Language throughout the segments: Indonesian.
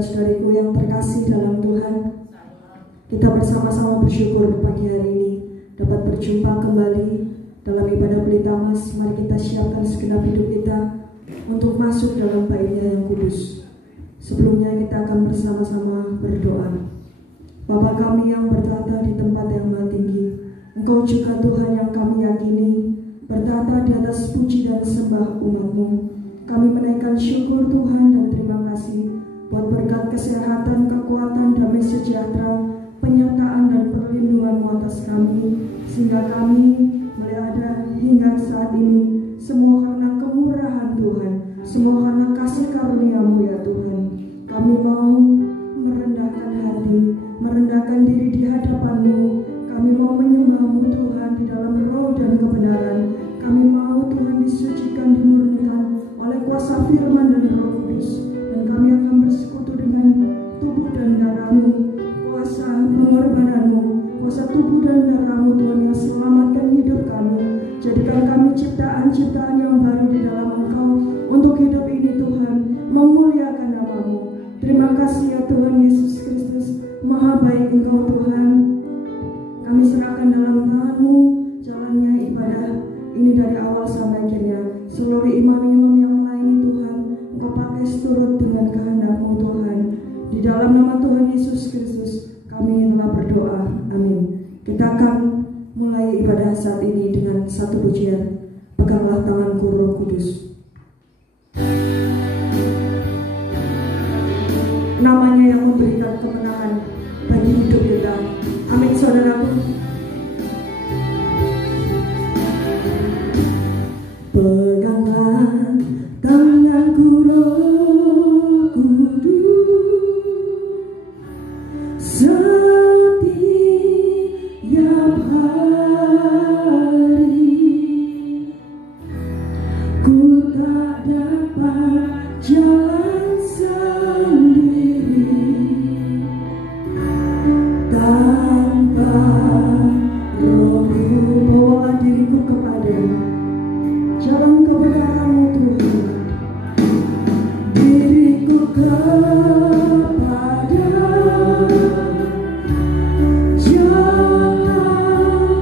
saudara-saudariku yang terkasih dalam Tuhan, kita bersama-sama bersyukur pagi hari ini dapat berjumpa kembali dalam ibadah Pelita Mas. Mari kita siapkan segenap hidup kita untuk masuk dalam bait-Nya yang kudus. Sebelumnya kita akan bersama-sama berdoa. Bapa kami yang bertata di tempat yang maha tinggi, Engkau juga Tuhan yang kami yakini bertata di atas puji dan sembah umat-Mu. Kami menaikkan syukur Tuhan dan terima kasih buat berkat kesehatan, kekuatan, damai sejahtera, penyertaan dan perlindungan-Mu atas kami, sehingga kami boleh ada hingga saat ini. Semua karena kemurahan Tuhan, semua karena kasih karunia-Mu ya Tuhan. Kami mau merendahkan hati, merendahkan diri di hadapan-Mu. Kami mau menyembah-Mu Tuhan di dalam roh dan kebenaran. Kami mau Tuhan disucikan, dimurnikan oleh kuasa firman dan Roh Kudus. Dan kami akan bersekutu dengan tubuh dan darah-Mu, kuasa pengorbanan-Mu, kuasa tubuh dan darah-Mu Tuhan yang selamatkan hidup kami. Jadikan kami ciptaan-ciptaan yang baru di dalam Engkau untuk hidup ini Tuhan, memuliakan nama-Mu. Terima kasih ya Tuhan Yesus Kristus, maha baik Engkau Tuhan. Kami serahkan dalam tangan-Mu jalannya ibadah ini dari awal sampai akhirnya. Seluruh imam-imam yang melayani Tuhan, Engkau pakai seturut dengan kehendak-Mu Tuhan. Di dalam nama Tuhan Yesus Kristus kami telah berdoa, amin. Kita akan mulai ibadah saat ini dengan satu pujian, Peganglah Tanganku Roh Kudus. Namanya yang memberikan kemenangan bagi hidup kita. Amin saudaraku. Peganglah tanganku Roh Kudus, setiap hari ku tak dapat jalan sendiri tanpa Roh-Mu. Bawalah diriku kepada-Mu, jalan kebenaran-Mu Tuhan, diriku kepada jalan kebenaran,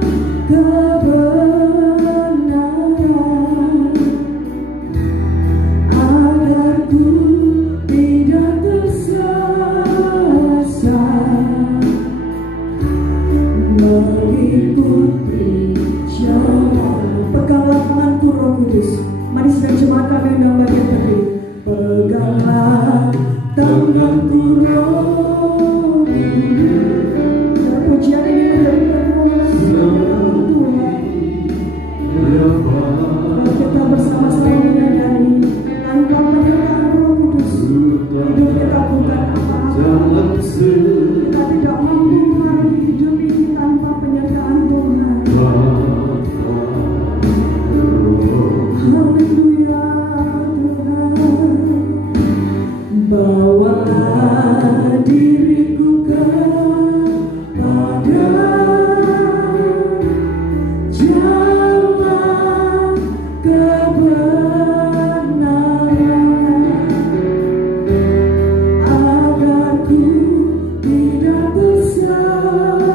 agar ku tidak tersesat, mengikuti jalan. Peganglah tanganku Roh Kudus. Mari sedang jemaat kami undang bagian berdiri. Peganglah tanganku Roh Kudus. Dan pujian ini menjadi permohonan Tuhan. Kita bersama-sama menyadari tanpa penyertaan Roh Kudus, hidup kita bukan apa-apa. Kita tidak mampu mengalami hidup ini tanpa penyertaan Tuhan. Haleluya Tuhan. Bawalah diriku kepada jalan kebenaran, agar ku tidak tersesat,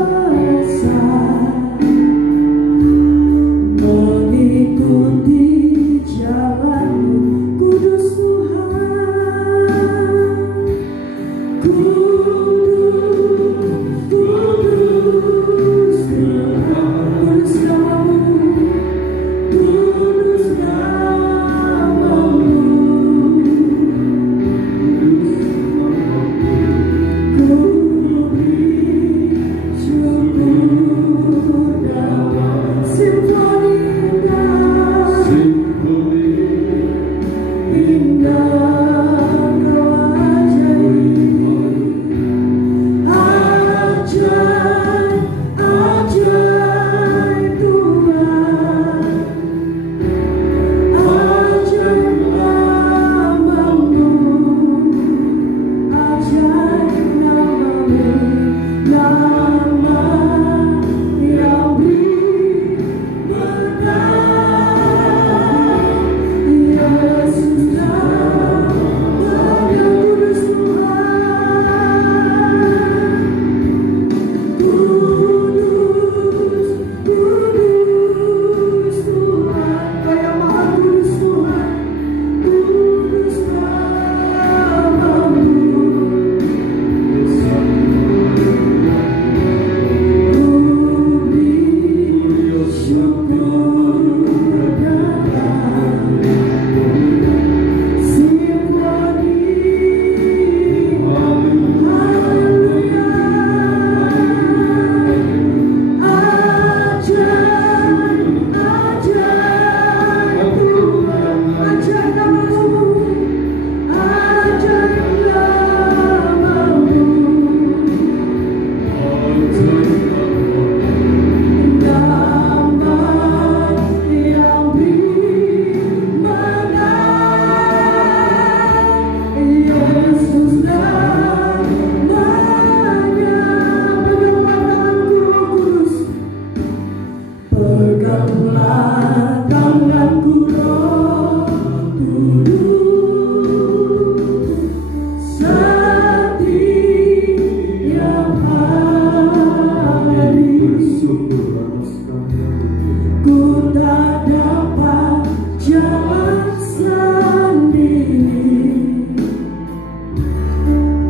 Ku tak dapat jalan sendiri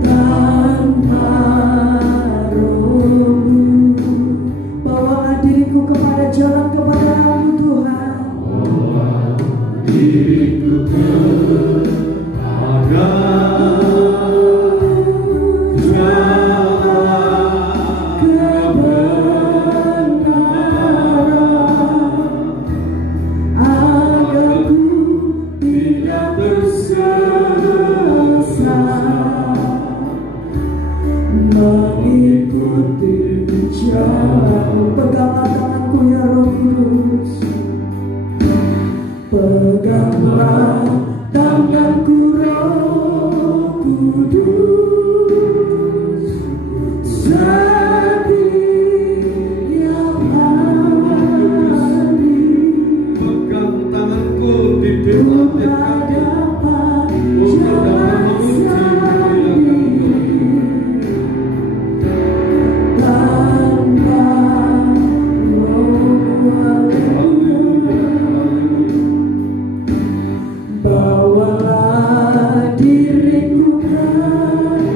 tanpa Roh-Mu. Bawalah diriku kepada jalan kepada-Mu Tuhan. Bawa diriku kepada peganglah tanganku ya Roh Kudus, peganglah tanganku Roh Kudus, setiap hari pegang tanganku di depan dapat jalan sendiri tanpa bawalah diriku kepada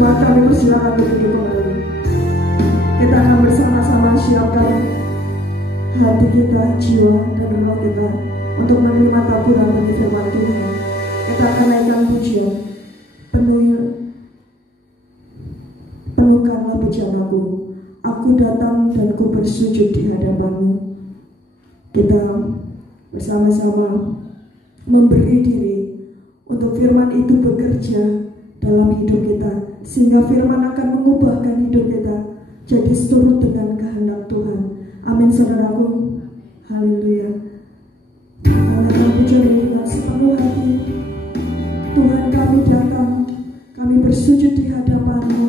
Tuhan, kami persilakan untuk duduk kembali. Kita akan bersama-sama siapkan hati kita, jiwa, dan roh kita untuk menerima taburan bagi firman Tuhan. Kita akan naikkan pujian, penuhkanlah pujian aku datang dan ku bersujud di hadapanmu. Kita bersama-sama memberi diri untuk firman itu bekerja dalam hidup kita, sehingga firman akan mengubahkan hidup kita jadi seturut dengan kehendak Tuhan. Amin, saudaraku. Haleluya. Naikkan pujian ini dengan sepenuh hati. Tuhan, kami datang, kami bersujud di hadapan-Mu.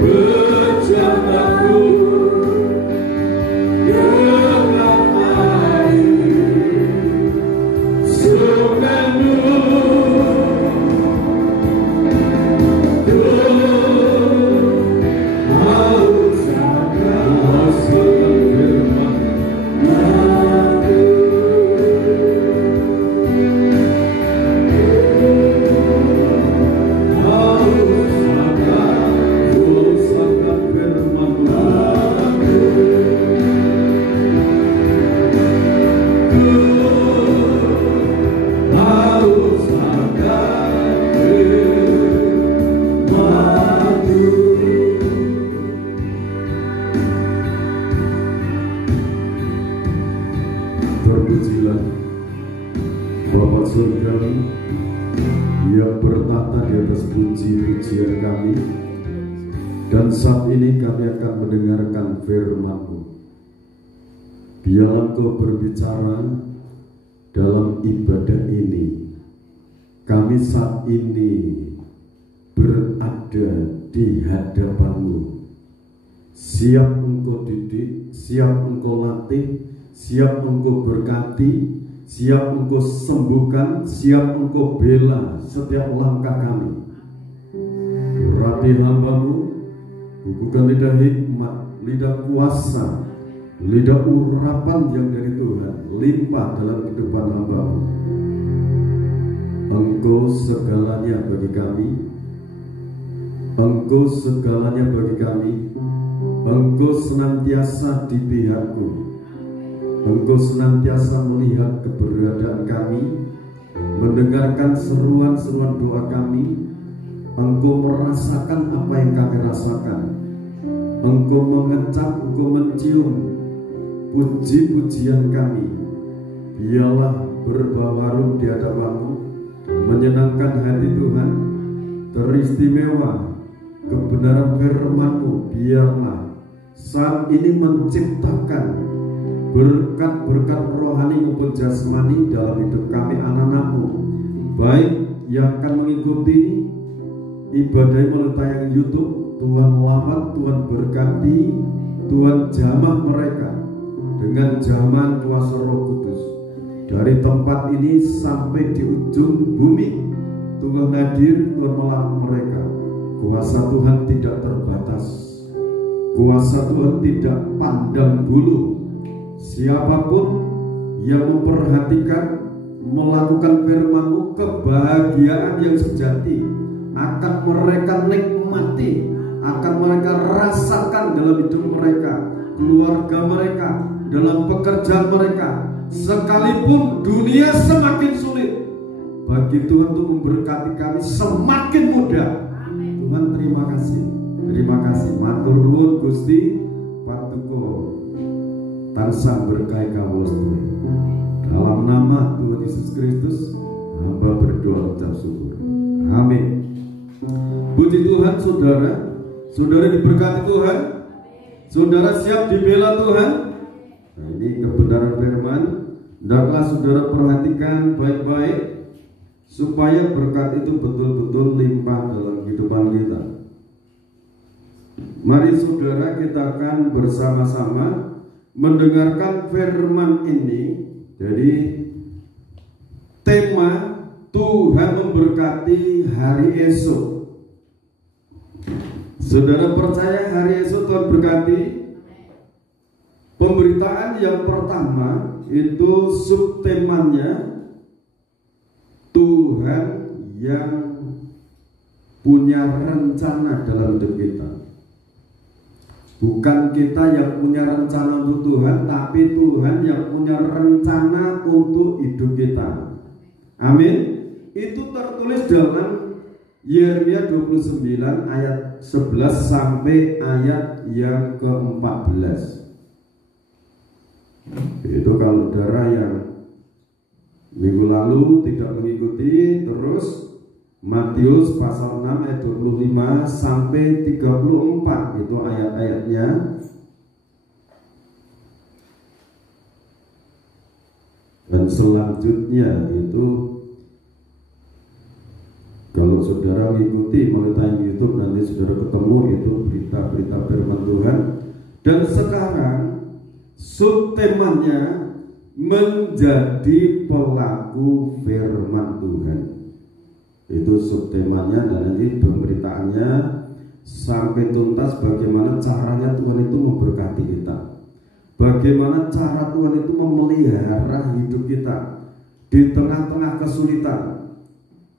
Berjalanku dengan air sungaimu, haus akan firman aku, haus akan firman aku, haus akan firman-Mu. Terpujilah Bapa Surgawi yang bertata di atas puji-pujian kami, dan saat ini kami akan mendengarkan firman-Mu. Biarlah Engkau berbicara dalam ibadah ini. Kami saat ini berada di hadapan-Mu, siap Engkau didik, siap Engkau latih, siap Engkau berkati, siap Engkau sembuhkan, siap Engkau bela setiap langkah kami. Urapi hamba-Mu, bubuhkan lidah hikmat, lidah kuasa, lidah urapan yang dari Tuhan, limpah dalam kehidupan hamba-Mu. Engkau segalanya bagi kami, Engkau segalanya bagi kami, Engkau senantiasa di pihakku. Engkau senantiasa melihat keberadaan kami, mendengarkan seruan-seruan doa kami. Engkau merasakan apa yang kami rasakan. Engkau mengecap, Engkau mencium puji-pujian kami. Biarlah berbaharum di hadapan-Mu, menyenangkan hati Tuhan, teristimewa kebenaran firman-Mu. Biarlah saat ini menciptakan berkat-berkat rohani maupun jasmani dalam hidup kami anak-anak-Mu, baik yang akan mengikuti ibadah melalui tayangan YouTube. Tuhan lamat, Tuhan berkati, Tuhan jamah mereka dengan jaman kuasa Roh Kudus. Dari tempat ini sampai di ujung bumi, Tuhan hadir, Tuhan melamar mereka. Kuasa Tuhan tidak terbatas, kuasa Tuhan tidak pandang bulu. Siapapun yang memperhatikan, melakukan firman-Mu, kebahagiaan yang sejati akan mereka nikmati, akan mereka rasakan dalam hidup mereka, keluarga mereka, dalam pekerjaan mereka. Sekalipun dunia semakin sulit, bagi Tuhan untuk memberkati kami semakin mudah. Tuhan terima kasih, terima kasih. Matur nuwun Gusti, patuko tansah berkahi kawula sedaya. Dalam nama Tuhan Yesus Kristus, hamba berdoa ucap syukur. Amin. Puji Tuhan, saudara. Saudara diberkati Tuhan. Saudara siap dibela Tuhan. Nah, ini kebenaran firman. Hendaklah saudara perhatikan baik-baik supaya berkat itu betul-betul limpah dalam kehidupan kita. Mari saudara, kita akan bersama-sama mendengarkan firman ini. Jadi tema Tuhan memberkati hari esok. Saudara percaya hari esok Tuhan berkati? Pemberitaan yang pertama itu subtemanya Tuhan yang punya rencana dalam hidup kita. Bukan kita yang punya rencana untuk Tuhan, tapi Tuhan yang punya rencana untuk hidup kita. Amin. Itu tertulis dalam Yeremia 29 ayat 11 sampai ayat yang ke-14. Itu kalau saudara yang minggu lalu tidak mengikuti, terus Matius pasal 6 ayat 25 sampai 34 itu ayat-ayatnya. Dan selanjutnya itu kalau Kalau saudara mengikuti melalui tayang YouTube, nanti saudara ketemu itu berita-berita firman Tuhan. Dan sekarang subtemanya menjadi pelaku firman Tuhan. Itu subtemanya, dan nanti pemberitaannya sampai tuntas bagaimana caranya Tuhan itu memberkati kita, bagaimana cara Tuhan itu memelihara hidup kita di tengah-tengah kesulitan.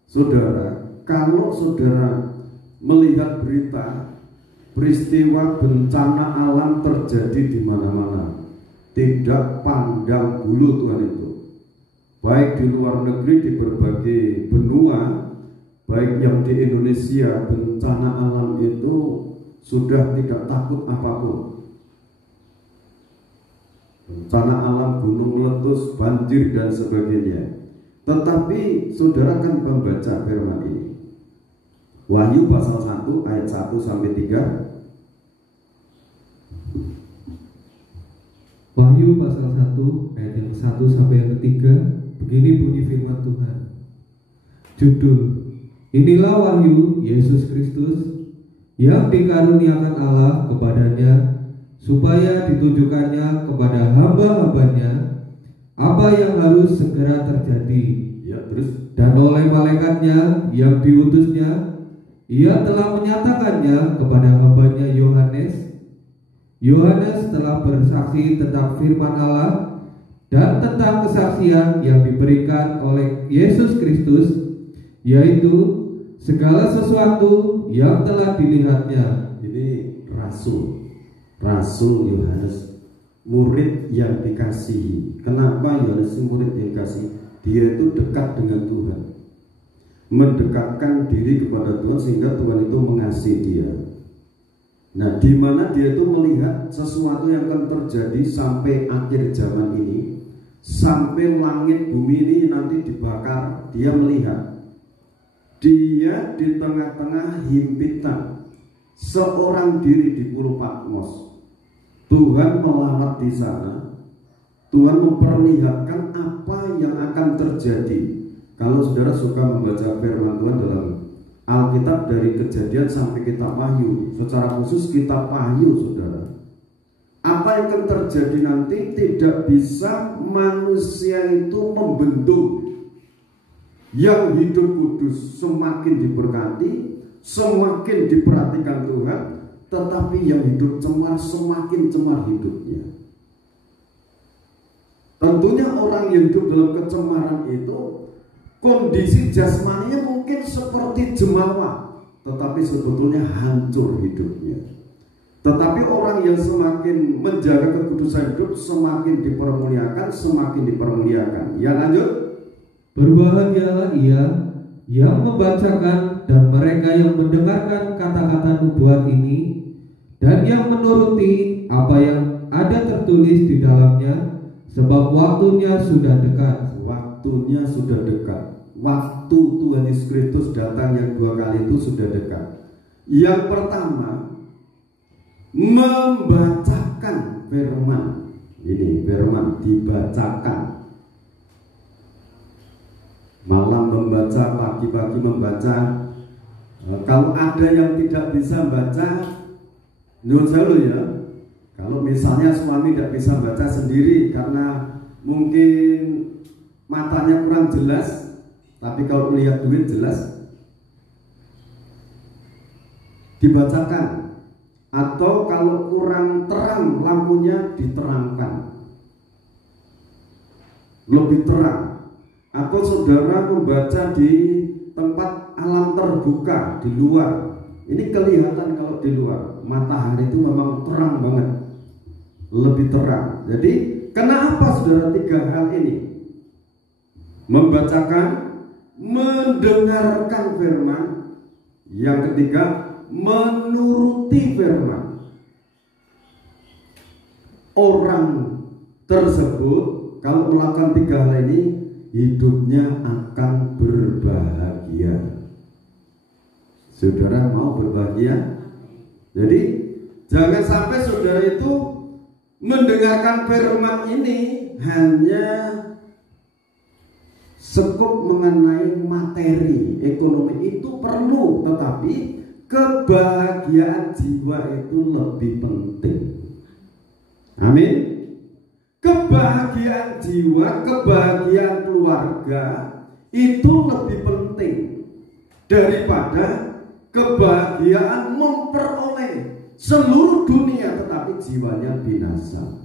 Saudara, kalau saudara melihat berita peristiwa bencana alam terjadi di mana-mana, tidak pandang bulu Tuhan itu, baik di luar negeri, di berbagai benua, baik yang di Indonesia, bencana alam itu sudah tidak takut apapun. Bencana alam, gunung meletus, banjir dan sebagainya. Tetapi saudara kan membaca firman ini, Wahyu pasal 1 ayat 1 sampai 3. Wahyu pasal 1 ayat yang 1 sampai yang ketiga. Begini bunyi firman Tuhan. Judul: Inilah wahyu Yesus Kristus yang dikaruniakan Allah kepadanya, supaya ditujukannya kepada hamba-hambanya apa yang harus segera terjadi. Ya, terus. Dan oleh malaikatnya yang diutusnya, ia telah menyatakannya kepada hambanya Yohanes. Yohanes telah bersaksi tentang firman Allah dan tentang kesaksian yang diberikan oleh Yesus Kristus, yaitu segala sesuatu yang telah dilihatnya. Ini Rasul Yohanes, murid yang dikasihi. Kenapa Yohanes murid yang dikasihi? Dia itu dekat dengan Tuhan, mendekatkan diri kepada Tuhan sehingga Tuhan itu mengasihi dia. Nah, di mana dia itu melihat sesuatu yang akan terjadi sampai akhir zaman ini, sampai langit bumi ini nanti dibakar. Dia melihat, dia di tengah-tengah himpitan seorang diri di Pulau Patmos. Tuhan melawat di sana. Tuhan memperlihatkan apa yang akan terjadi. Kalau saudara suka membaca firman Tuhan dalam Alkitab dari Kejadian sampai kitab Wahyu, secara khusus kitab Wahyu, saudara, apa yang akan terjadi nanti tidak bisa manusia itu membendung. Yang hidup kudus semakin diberkati, semakin diperhatikan Tuhan, tetapi yang hidup cemar semakin cemar hidupnya. Tentunya orang yang hidup dalam kecemaran itu kondisi jasmaninya mungkin seperti jemawa, tetapi sebetulnya hancur hidupnya. Tetapi orang yang semakin menjaga kekudusan hidup semakin dipermuliakan, semakin dipermuliakan. Ya, lanjut. Berbahagialah ia yang membacakan dan mereka yang mendengarkan kata-kata nubuat ini, dan yang menuruti apa yang ada tertulis di dalamnya, sebab waktunya sudah dekat. Waktunya sudah dekat. Waktu Tuhan Yesus Kristus datang yang dua kali itu sudah dekat. Yang pertama, membacakan firman. Ini firman dibacakan. Malam membaca, pagi-pagi membaca. Kalau ada yang tidak bisa baca, nyuwun sewu ya. Kalau misalnya suami tidak bisa baca sendiri karena mungkin matanya kurang jelas, tapi kalau lihat duit jelas, dibacakan. Atau kalau kurang terang lampunya, diterangkan lebih terang. Atau saudara membaca di tempat alam terbuka di luar. Ini kelihatan kalau di luar matahari itu memang terang banget, lebih terang. Jadi kenapa saudara tiga hal ini? Membacakan, mendengarkan firman, yang ketiga menuruti firman. Orang tersebut kalau melakukan tiga hal ini, hidupnya akan berbahagia. Saudara mau berbahagia? Jadi jangan sampai saudara itu mendengarkan firman ini hanya sekup mengenai materi, ekonomi itu perlu, tetapi kebahagiaan jiwa itu lebih penting. Amin. Kebahagiaan jiwa, kebahagiaan keluarga itu lebih penting daripada kebahagiaan memperoleh seluruh dunia tetapi jiwanya binasa.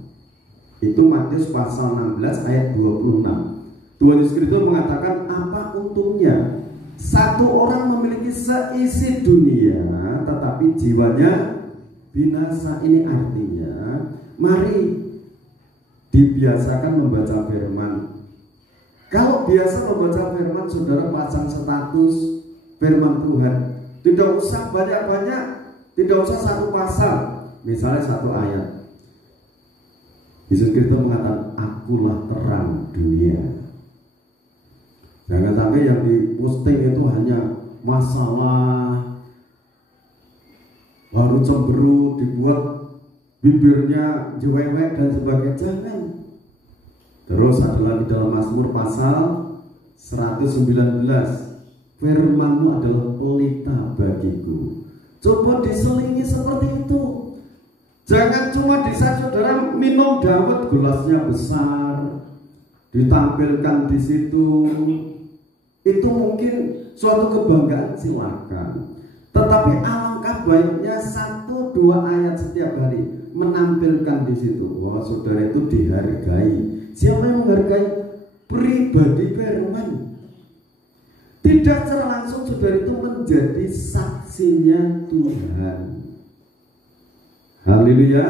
Itu Matius pasal 16 ayat 26. Tuhan Yesus Kristus mengatakan, apa untungnya satu orang memiliki seisi dunia tetapi jiwanya binasa. Ini artinya mari dibiasakan membaca firman. Kalau biasa membaca firman, saudara pasang status firman Tuhan. Tidak usah banyak-banyak, tidak usah satu pasal, misalnya satu ayat. Yesus Kristus mengatakan, akulah terang dunia. Jangan sampai yang diposting itu hanya masalah, baru cemberut, dibuat bibirnya jewek dan sebagainya. Jangan. Terus adalah di dalam Mazmur pasal 119, firman-Mu adalah pelita bagiku. Coba diselingi seperti itu. Jangan cuma di saat saudara minum dawet gelasnya besar, ditampilkan di situ. Itu mungkin suatu kebanggaan, silakan. Tetapi alangkah baiknya 1-2 ayat setiap hari menampilkan di situ. Wah, saudara itu dihargai. Siapa yang menghargai? Pribadi firman. Tidak secara langsung saudara itu menjadi saksinya Tuhan. Haleluya.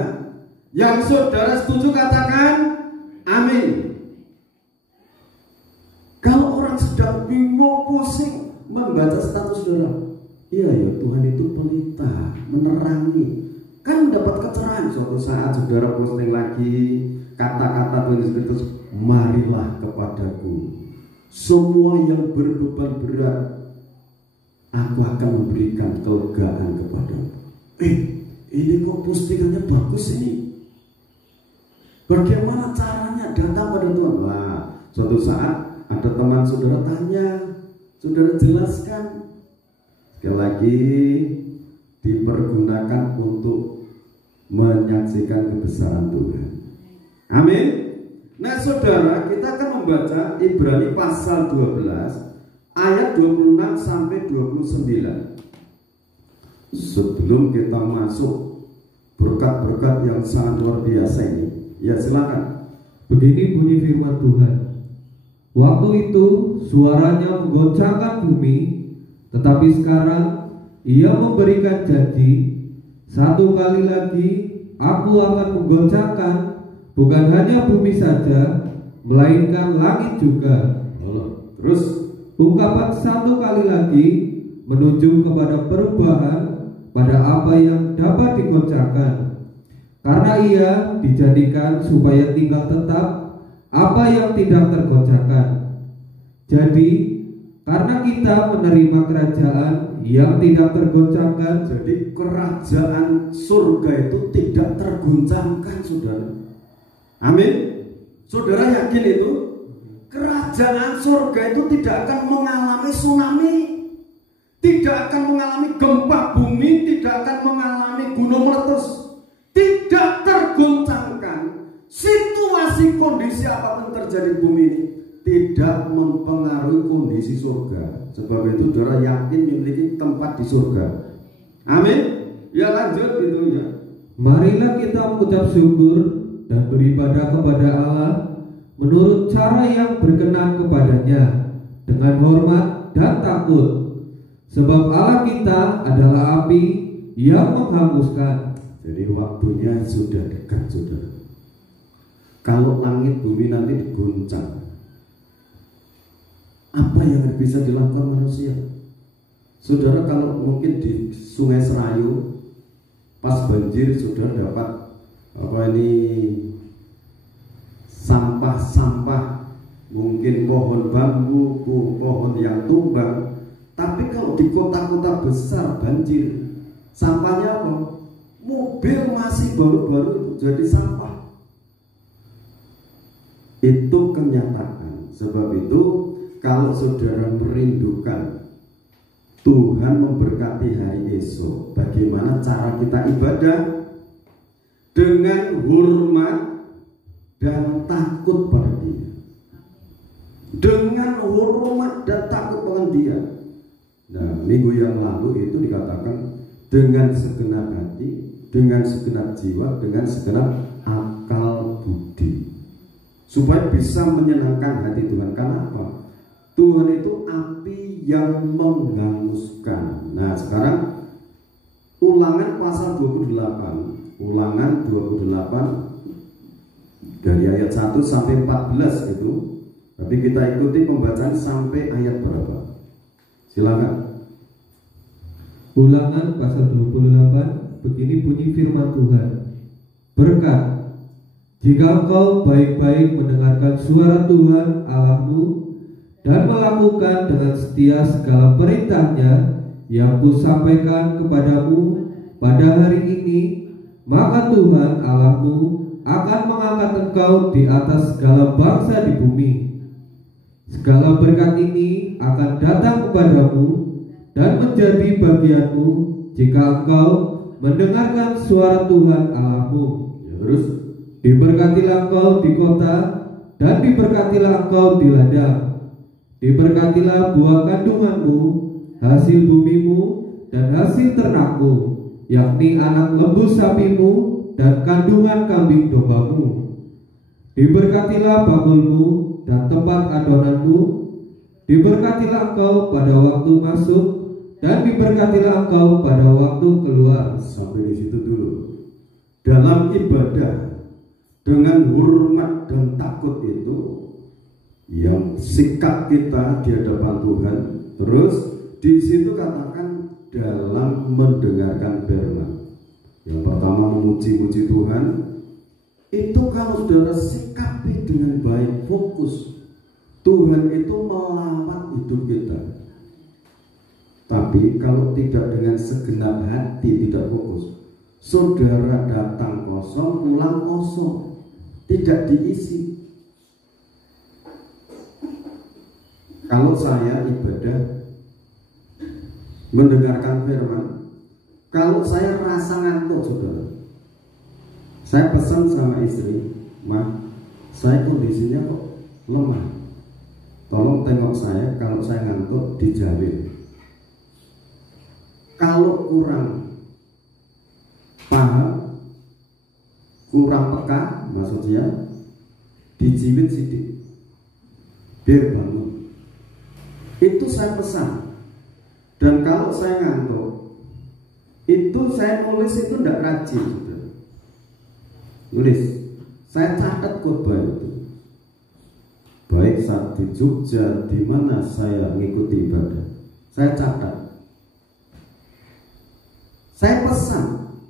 Yang saudara setuju katakan amin. Kalau orang sedang bingung, pusing membaca status saudara, iya ya, Tuhan itu pelita, menerangi. Kan mendapat kecerahan. Suatu saat saudara posting lagi kata-kata Tuhan Yesus Kristus, marilah kepadaku semua yang berbeban berat, aku akan memberikan kelegaan kepadamu. Ini kok postingannya bagus ini. Bagaimana caranya datang pada Tuhan? Wah, suatu saat ada teman saudara tanya, saudara jelaskan. Sekali lagi, dipergunakan untuk menyaksikan kebesaran Tuhan. Amin. Nah saudara, kita akan membaca Ibrani pasal 12 ayat 26 sampai 29. Sebelum kita masuk berkat-berkat yang sangat luar biasa ini, ya silakan. Begini bunyi firman Tuhan. Waktu itu suaranya menggoncangkan bumi, tetapi sekarang Ia memberikan janji, satu kali lagi aku akan menggoncangkan bukan hanya bumi saja, melainkan langit juga. Terus ungkapan satu kali lagi menuju kepada perubahan pada apa yang dapat digoncangkan, karena Ia dijadikan supaya tinggal tetap apa yang tidak tergoncangkan. Jadi karena kita menerima kerajaan yang tidak tergoncangkan, jadi kerajaan surga itu tidak tergoncangkan, saudara. Amin. Saudara yakin itu? Kerajaan surga itu tidak akan mengalami tsunami, tidak akan mengalami gempa bumi, tidak akan mengalami gunung meletus. Tidak tergoncangkan. Situasi kondisi apapun terjadi di bumi ini tidak mempengaruhi kondisi surga. Sebab itu saudara yakin memiliki tempat di surga. Amin. Ya lanjut gitu ya. Marilah kita mengucap syukur dan beribadah kepada Allah menurut cara yang berkenan kepadanya, dengan hormat dan takut. Sebab Allah kita adalah api yang menghanguskan. Jadi waktunya sudah dekat, saudara. Kalau langit bumi nanti diguncang, apa yang bisa dilakukan manusia? Saudara, kalau mungkin di Sungai Serayu pas banjir, saudara dapat sampah-sampah, mungkin pohon bambu, pohon yang tumbang. Tapi kalau di kota-kota besar banjir, sampahnya apa? Mobil masih baru-baru itu jadi sampah. Itu kenyataan. Sebab itu kalau saudara merindukan Tuhan memberkati hari esok, bagaimana cara kita ibadah? Dengan hormat dan takut pada Dia. Dengan hormat dan takut pada Dia. Nah, minggu yang lalu itu dikatakan dengan segenap hati, dengan segenap jiwa, dengan segenap akal budi, supaya bisa menyenangkan hati Tuhan. Karena apa? Tuhan itu api yang menghanguskan. Nah, sekarang Ulangan pasal 28, Ulangan 28 dari ayat 1 sampai 14 itu. Tapi kita ikuti pembacaan sampai ayat berapa? Silakan. Ulangan pasal 28, begini bunyi firman Tuhan. Berkat, jika engkau baik-baik mendengarkan suara Tuhan Allahmu dan melakukan dengan setia segala perintahnya yang kusampaikan kepadamu pada hari ini, maka Tuhan Allahmu akan mengangkat engkau di atas segala bangsa di bumi. Segala berkat ini akan datang kepadamu dan menjadi bagianmu jika engkau mendengarkan suara Tuhan Allahmu. Ya, terus diberkatilah engkau di kota dan diberkatilah engkau di ladang. Diberkatilah buah kandunganmu, hasil bumimu dan hasil ternakmu, yakni anak lembu sapimu dan kandungan kambing dombamu. Diberkatilah bakulmu dan tempat adonanmu. Diberkatilah engkau pada waktu masuk dan diberkatilah engkau pada waktu keluar. Sampai di situ dulu. Dalam ibadah dengan hormat dan takut itu yang sikap kita di hadapan Tuhan. Terus di situ katakan dalam mendengarkan firman. Yang pertama memuji-muji Tuhan. Itu kalau saudara sikapi dengan baik, fokus, Tuhan itu melawat hidup kita. Tapi kalau tidak dengan segenap hati, tidak fokus, saudara datang kosong, pulang kosong, tidak diisi. Kalau saya ibadah mendengarkan firman, kalau saya rasa ngantuk, saudara, saya pesan sama istri, "Ma, saya kondisinya kok lemah. Tolong tengok saya, kalau saya ngantuk dijalin. Kalau kurang paham, kurang peka, maksudnya dijilid sidik, biar bangun." Itu saya pesan. Dan kalau saya ngantuk, itu saya nulis itu tidak rajin, saudara. Nulis, saya catat khotbah itu. Baik saat di Jogja, di mana saya mengikuti ibadah, saya catat, saya pesan.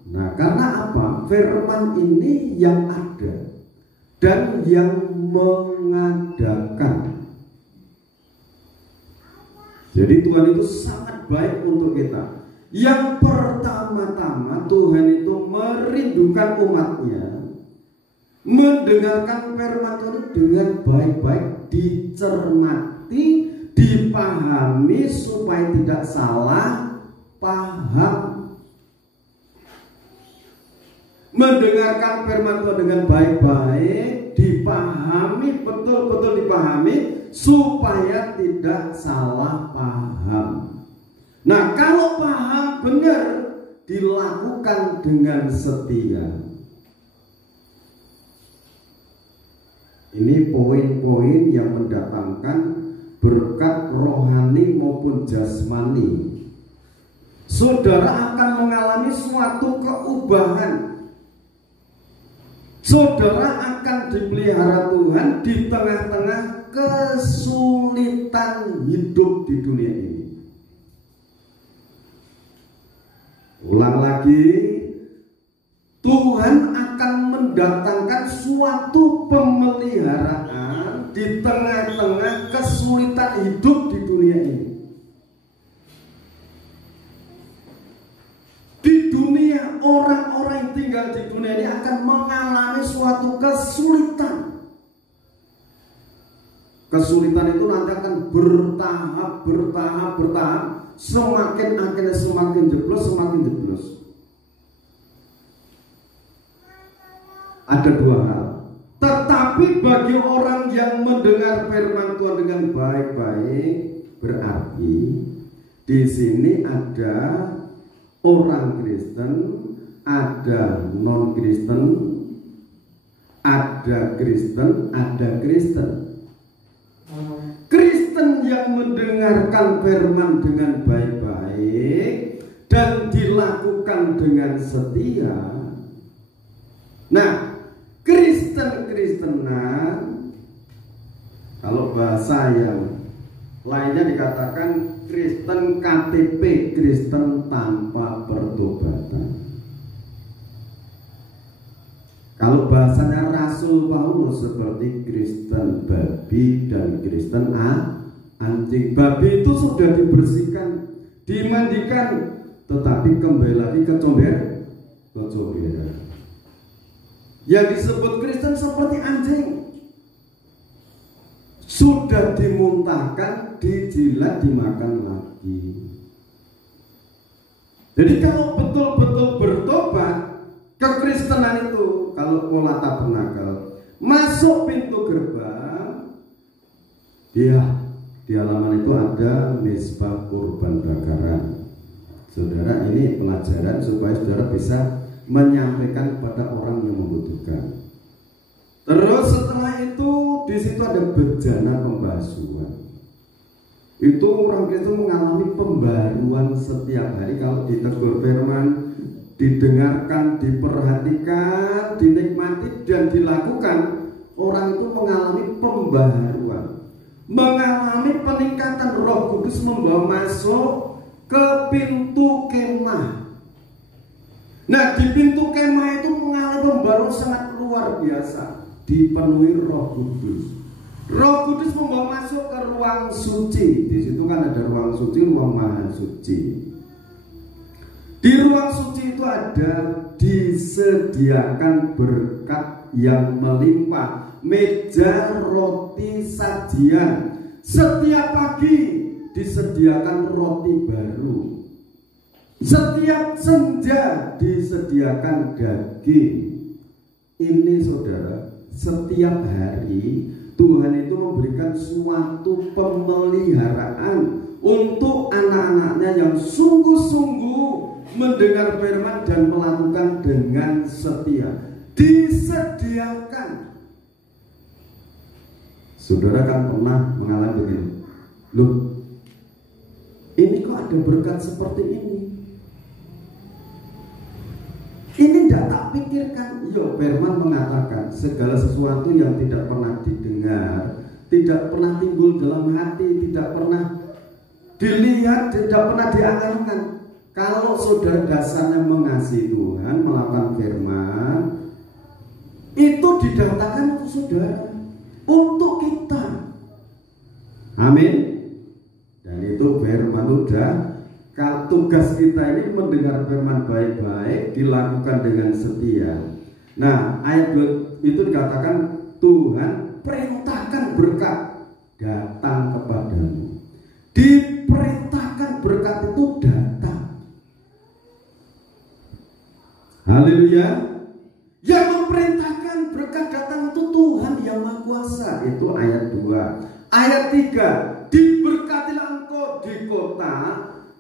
Nah, karena apa? Firman ini yang ada dan yang mengadakan. Jadi Tuhan itu sangat baik untuk kita. Yang pertama-tama Tuhan itu merindukan umatnya mendengarkan firman Tuhan dengan baik-baik, dicermati, dipahami supaya tidak salah paham. Mendengarkan firman Tuhan dengan baik-baik, dipahami, betul-betul dipahami supaya tidak salah paham. Nah, kalau paham benar, dilakukan dengan setia. Ini poin-poin yang mendatangkan berkat rohani maupun jasmani. Saudara akan mengalami suatu keubahan. Saudara akan dipelihara Tuhan di tengah-tengah kesulitan hidup di dunia ini. Ulang lagi, Tuhan akan mendatangkan suatu pemeliharaan di tengah-tengah kesulitan hidup di dunia ini. Di dunia, orang-orang yang tinggal di dunia ini akan mengalami suatu kesulitan. kesulitan itu nanti akan bertahap, semakin akhirnya semakin jeblos. Ada dua hal. Tetapi bagi orang yang mendengar firman Tuhan dengan baik-baik, berarti di sini ada orang Kristen, ada non-Kristen, ada Kristen, ada Kristen. Kristen yang mendengarkan firman dengan baik-baik dan dilakukan dengan setia. Nah, Kristen-Kristenan, kalau bahasa yang lainnya dikatakan Kristen KTP, Kristen tanpa pertobatan. Kalau bahasanya Rasul Paulus seperti Kristen babi dan Kristen anjing. Babi itu sudah dibersihkan, dimandikan, tetapi kembali lagi ke comberan. Yang disebut Kristen seperti anjing, sudah dimuntahkan, dijilat, dimakan lagi. Jadi kalau betul-betul bertobat, kekristenan itu, kalau pola tabernakel, masuk pintu gerbang, dia di halaman itu ada mezbah kurban bakaran. Saudara, ini pelajaran supaya saudara bisa menyampaikan kepada orang yang membutuhkan. Terus setelah itu di situ ada bejana pembasuhan. Itu orang Kristen mengalami pembaruan setiap hari kalau ditegur firman, didengarkan, diperhatikan, dinikmati dan dilakukan. Orang itu mengalami pembaruan, mengalami peningkatan. Roh Kudus membawa masuk ke pintu kemah. Nah, di pintu kemah itu mengalami pembaruan sangat luar biasa, dipenuhi Roh Kudus. Roh Kudus membawa masuk ke ruang suci. Di situ kan ada ruang suci, ruang maha suci. Di ruang suci itu ada disediakan berkat yang melimpah, meja roti sajian. Setiap pagi disediakan roti baru. Setiap senja disediakan daging. Ini saudara, setiap hari Tuhan itu memberikan suatu pemeliharaan untuk anak-anaknya yang sungguh-sungguh mendengar firman dan melakukan dengan setia. Disediakan. Saudara kan pernah mengalami begini, loh, ini kok ada berkat seperti ini? Ini tidak tak pikirkan. Yo, firman mengatakan segala sesuatu yang tidak pernah didengar, tidak pernah timbul dalam hati, tidak pernah dilihat, tidak pernah diangan-angan. Kalau saudara dasarnya mengasihi Tuhan, melakukan firman, itu didatangkan untuk saudara, untuk kita. Amin. Dan itu firman udah. Kalau tugas kita ini mendengar firman baik-baik, dilakukan dengan setia. Nah, ayat 2 itu dikatakan Tuhan perintahkan berkat datang kepadamu. Diperintahkan berkat itu datang. Haleluya. Yang memerintahkan berkat datang itu Tuhan yang Maha Kuasa. Itu ayat 2. Ayat 3, diberkatilah engkau di kota,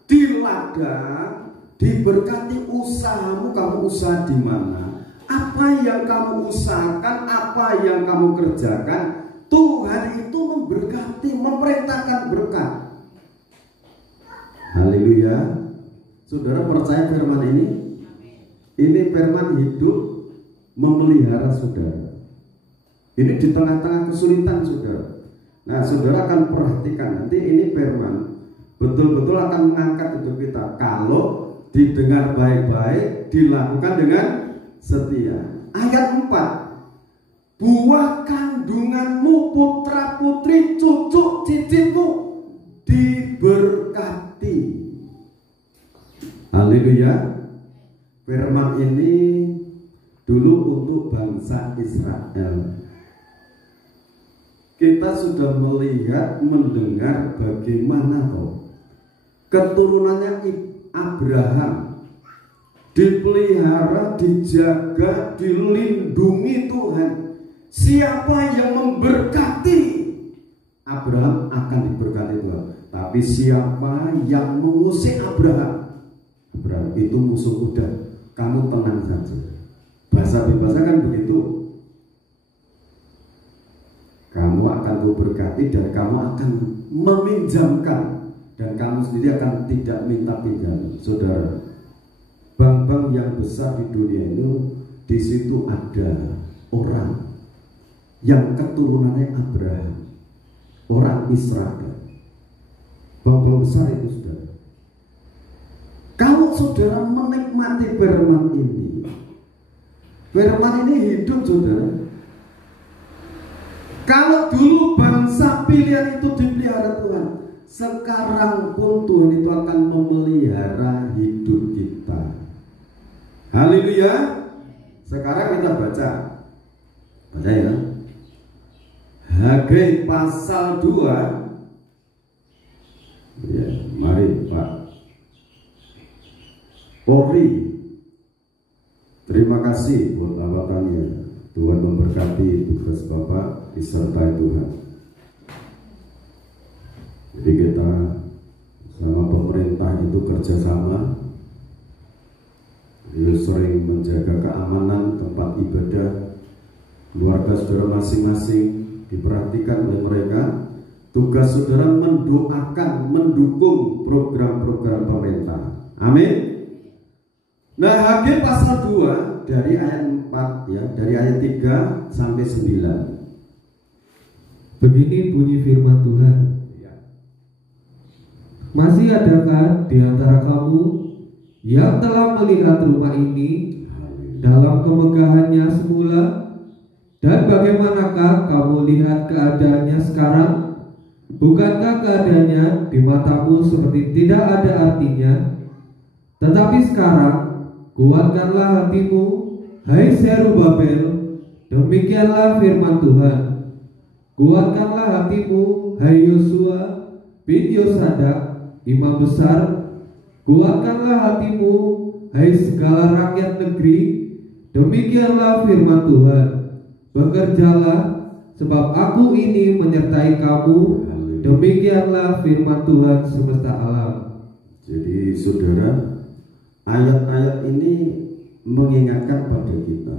di ladang, diberkati usahamu. Kamu usaha di mana? Apa yang kamu usahakan, apa yang kamu kerjakan, Tuhan itu memberkati, memerintahkan berkat. Haleluya. Saudara percaya firman ini? Ini firman hidup memelihara saudara. Ini di tengah-tengah kesulitan saudara. Nah, saudara akan perhatikan nanti ini firman betul-betul akan mengangkat hidup kita kalau didengar baik-baik, dilakukan dengan setia. Ayat 4, buah kandunganmu, putra putri, cucu cicitmu diberkati. Haleluya. Firman ini dulu untuk bangsa Israel. kita sudah melihat, mendengar bagaimana keturunannya Abraham dipelihara, dijaga, dilindungi Tuhan. Siapa yang memberkati Abraham akan diberkati Tuhan. Tapi siapa yang mengusik Abraham itu musuh. Udah, kamu tenang saja. Bahasa bebasnya kan begitu. Kamu akan kuberkati dan kamu akan meminjamkan, dan kamu sendiri akan tidak minta pinjam. Saudara, bank-bank yang besar di dunia itu, di situ ada orang yang keturunannya Abraham, orang Israel. Bank-bank besar itu, saudara. Kalau saudara menikmati firman ini, firman ini hidup, saudara. Kalau dulu bangsa pilihan itu dipelihara Tuhan, sekarang pun Tuhan itu akan memelihara hidup kita. Haleluya. Sekarang kita baca ya, Hagai pasal 2. Ya, mari Pak Ori. Terima kasih buat lawatannya. Tuhan memberkati tugas Bapak, disertai Tuhan. Jadi kita sama pemerintah itu kerjasama. Dia sering menjaga keamanan tempat ibadah, keluarga saudara masing-masing diperhatikan oleh mereka. Tugas saudara mendoakan, mendukung program-program pemerintah. Amin. Nah, Hagai pasal 2 dari ayat 4 ya, dari ayat 3 sampai 9. Begini bunyi firman Tuhan. Masih adakah di antara kamu yang telah melihat rumah ini dalam kemegahannya semula, dan bagaimanakah kamu lihat keadaannya sekarang? Bukankah keadaannya di matamu seperti tidak ada artinya? Tetapi sekarang kuatkanlah hatimu, hai Zerubabel, demikianlah firman Tuhan. Kuatkanlah hatimu, hai Yosua bin Yosadak, imam besar. Kuatkanlah hatimu, hai segala rakyat negeri, demikianlah firman Tuhan. Bekerjalah, sebab aku ini menyertai kamu. Demikianlah firman Tuhan semesta alam. Jadi saudara, ayat-ayat ini mengingatkan pada kita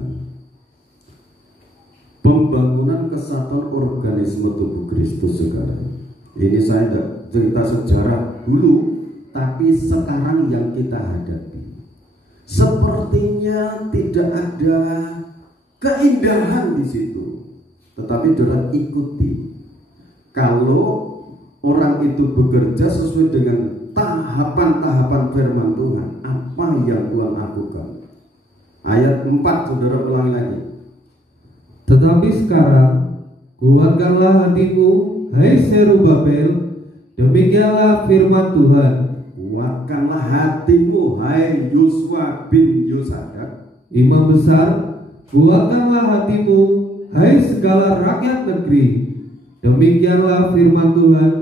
pembangunan kesatuan organisme tubuh Kristus sekarang. Ini saya tidak cerita sejarah dulu, tapi sekarang yang kita hadapi sepertinya tidak ada keindahan di situ. Tetapi saudara ikuti, kalau orang itu bekerja sesuai dengan tahapan-tahapan firman Tuhan, apa yang Tuhan lakukan. Ayat 4 saudara ulang lagi. Tetapi sekarang kuatkanlah hatimu, hai Zerubabel, demikianlah firman Tuhan. Kuatkanlah hatimu, hai Yosua bin Yosadak, imam besar. Kuatkanlah hatimu, hai segala rakyat negeri, demikianlah firman Tuhan.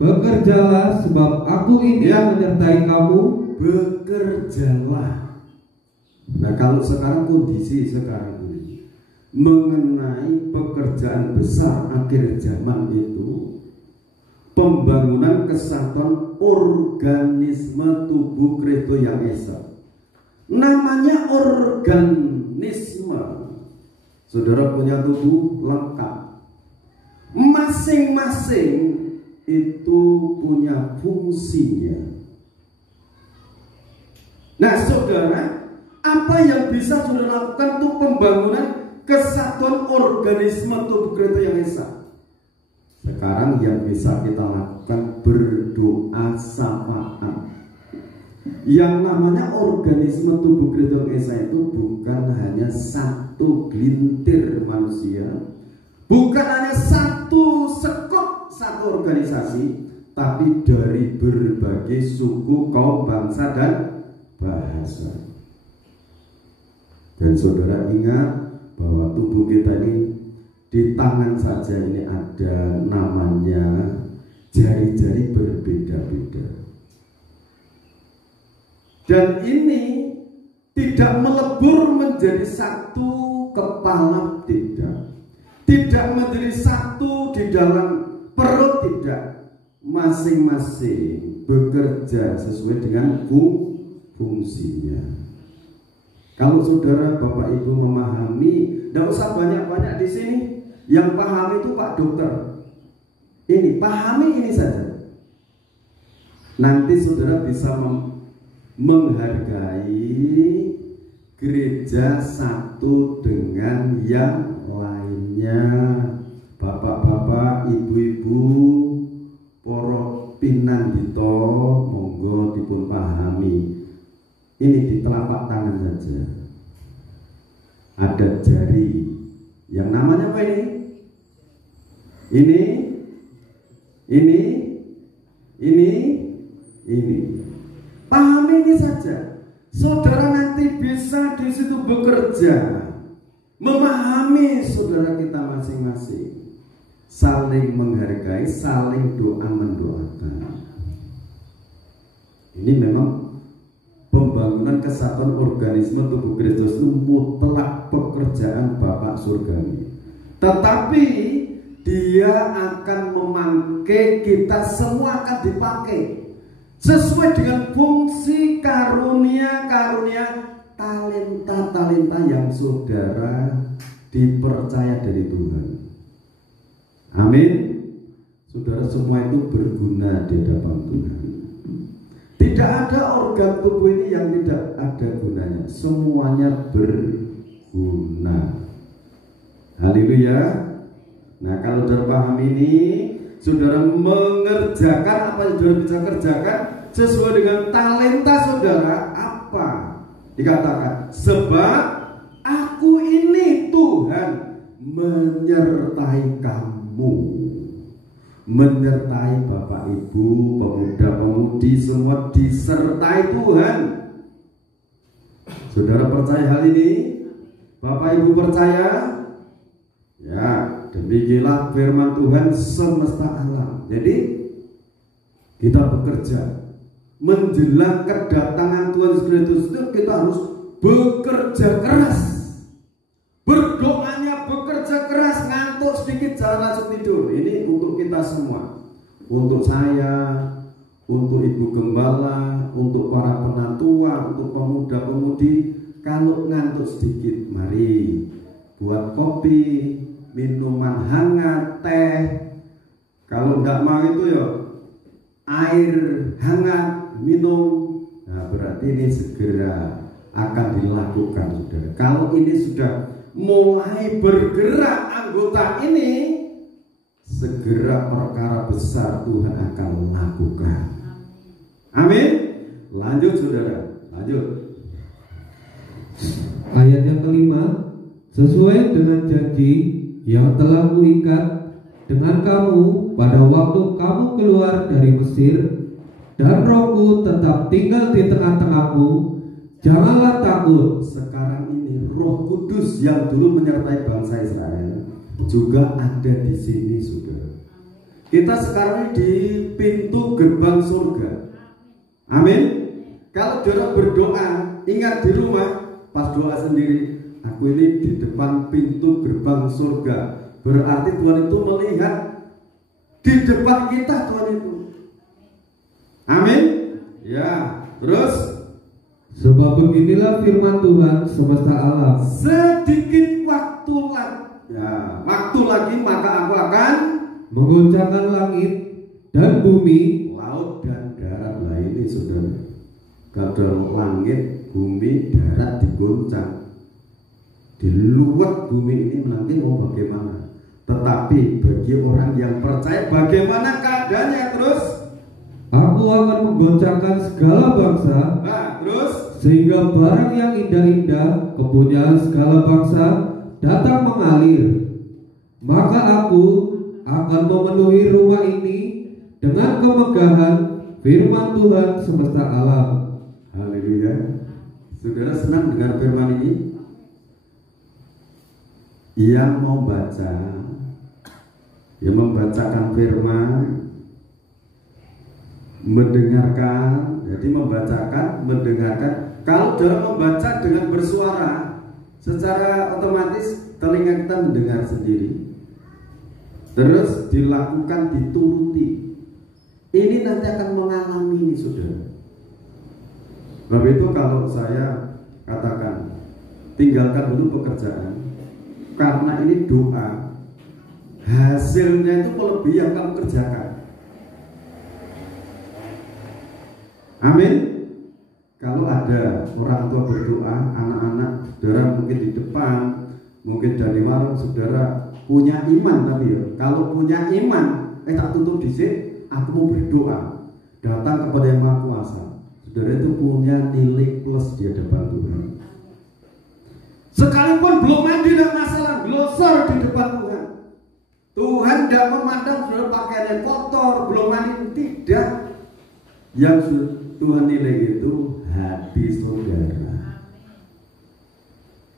Bekerjalah, sebab aku ini menyertai kamu. Bekerjalah. Nah, kalau sekarang kondisi sekarang ini mengenai pekerjaan besar akhir zaman itu, pembangunan kesatuan organisme tubuh Kristus yang esa. Namanya organisme. Saudara punya tubuh lengkap. Masing-masing itu punya fungsinya. Nah, saudara, apa yang bisa saudara lakukan untuk pembangunan kesatuan organisme tubuh Kristus yang esa? Sekarang yang bisa kita lakukan berdoa syafaat. Yang namanya organisme tubuh Kristus yang esa itu bukan hanya satu gelintir manusia, bukan hanya satu sekop, satu organisasi, tapi dari berbagai suku, kaum, bangsa, dan bahasa. Dan saudara ingat bahwa tubuh kita ini Di tangan saja ini ada namanya jari-jari berbeda-beda. Dan ini tidak melebur menjadi satu kepala, tidak. Tidak menjadi satu di dalam perut, tidak. Masing-masing bekerja sesuai dengan fungsinya. Kalau saudara, Bapak, Ibu memahami, tidak usah banyak-banyak di sini. Yang paham itu Pak Dokter. Ini, pahami ini saja. Nanti saudara bisa menghargai gereja satu dengan yang lainnya. Bapak-bapak, ibu-ibu, poro pinandito, monggo dipun pahami. Ini di telapak tangan saja ada jari yang namanya apa ini? Ini. Pahami ini saja. Saudara nanti bisa di situ bekerja, memahami saudara kita masing-masing, saling menghargai, saling doa mendoakan. Ini memang pembangunan kesatuan organisme tubuh Kristus itu mutlak pekerjaan Bapak Surgawi. Tetapi Dia akan memakai, kita semua akan dipakai sesuai dengan fungsi karunia-karunia, talenta-talenta yang saudara dipercaya dari Tuhan. Amin. Saudara semua itu berguna di hadapan Tuhan. Tidak ada organ tubuh ini yang tidak ada gunanya. Semuanya berguna. Haleluya. Nah, kalau saudara paham ini, saudara mengerjakan apa yang saudara bisa kerjakan sesuai dengan talenta saudara. Apa dikatakan? Sebab aku ini Tuhan menyertai kamu, menyertai Bapak Ibu, pemuda-pemudi, semua disertai Tuhan. Saudara percaya hal ini? Bapak Ibu percaya? Ya, demikianlah firman Tuhan semesta alam. Jadi kita bekerja menjelang kedatangan Tuhan Yesus Kristus itu kita harus bekerja keras. Berdoanya bekerja keras, ngantuk sedikit jangan langsung tidur. Ini untuk kita semua. Untuk saya, untuk ibu gembala, untuk para penatua, untuk pemuda-pemudi. Kalau ngantuk sedikit, mari buat kopi, minuman hangat, teh. Kalau enggak mau itu ya air hangat, minum. Nah, berarti ini segera akan dilakukan, saudara. Kalau ini sudah mulai bergerak anggota ini, segera perkara besar Tuhan akan lakukan. Amin. Lanjut saudara, lanjut. Ayat yang kelima, sesuai dengan janji yang telah kuikat dengan kamu pada waktu kamu keluar dari Mesir, dan Rohku tetap tinggal di tengah-tengahmu. Janganlah takut. Sekarang ini Roh Kudus yang dulu menyertai bangsa Israel juga ada di sini, saudara. Kita sekarang di pintu gerbang surga. Amin. Kalau saudara berdoa, ingat di rumah pas doa sendiri, aku ini di depan pintu gerbang surga. Berarti Tuhan itu melihat di depan kita, Tuhan itu. Amin. Ya, terus sebab beginilah firman Tuhan semesta alam. Sedikit waktu lagi maka aku akan menggoncangkan langit dan bumi, laut dan darat. Nah ini saudara, kalau langit, bumi, darat digoncang, diluat bumi ini nanti mau bagaimana? Tetapi bagi orang yang percaya, bagaimana keadaannya? Terus aku akan menggoncangkan segala bangsa. Nah, terus sehingga barang yang indah-indah kepunyaan segala bangsa datang mengalir. Maka aku akan memenuhi rumah ini dengan kemegahan firman Tuhan semesta alam. Haleluya. Saudara senang dengan firman ini? yang mau baca, yang membacakan firman, mendengarkan, jadi membacakan, mendengarkan. Kalau dalam membaca dengan bersuara, secara otomatis telinga kita mendengar sendiri. Terus dilakukan, dituruti. Ini nanti akan mengalami ini, saudara. Sebab itu kalau saya katakan, tinggalkan dulu pekerjaan, karena ini doa, hasilnya itu melebihi yang kamu kerjakan. Amin. Kalau ada orang tua berdoa, anak-anak saudara mungkin di depan, mungkin dari warung, saudara punya iman. Tapi ya, kalau punya iman, tak tutup di sini, aku mau berdoa, datang kepada Yang Maha Kuasa. Saudara itu punya nilai plus di hadapan Tuhan. Sekalipun belum mandi tidak masalah, glosor di depan Tuhan. Tuhan tidak memandang saudara pakaiannya kotor, belum mandi, tidak. Yang Tuhan nilai itu hati saudara.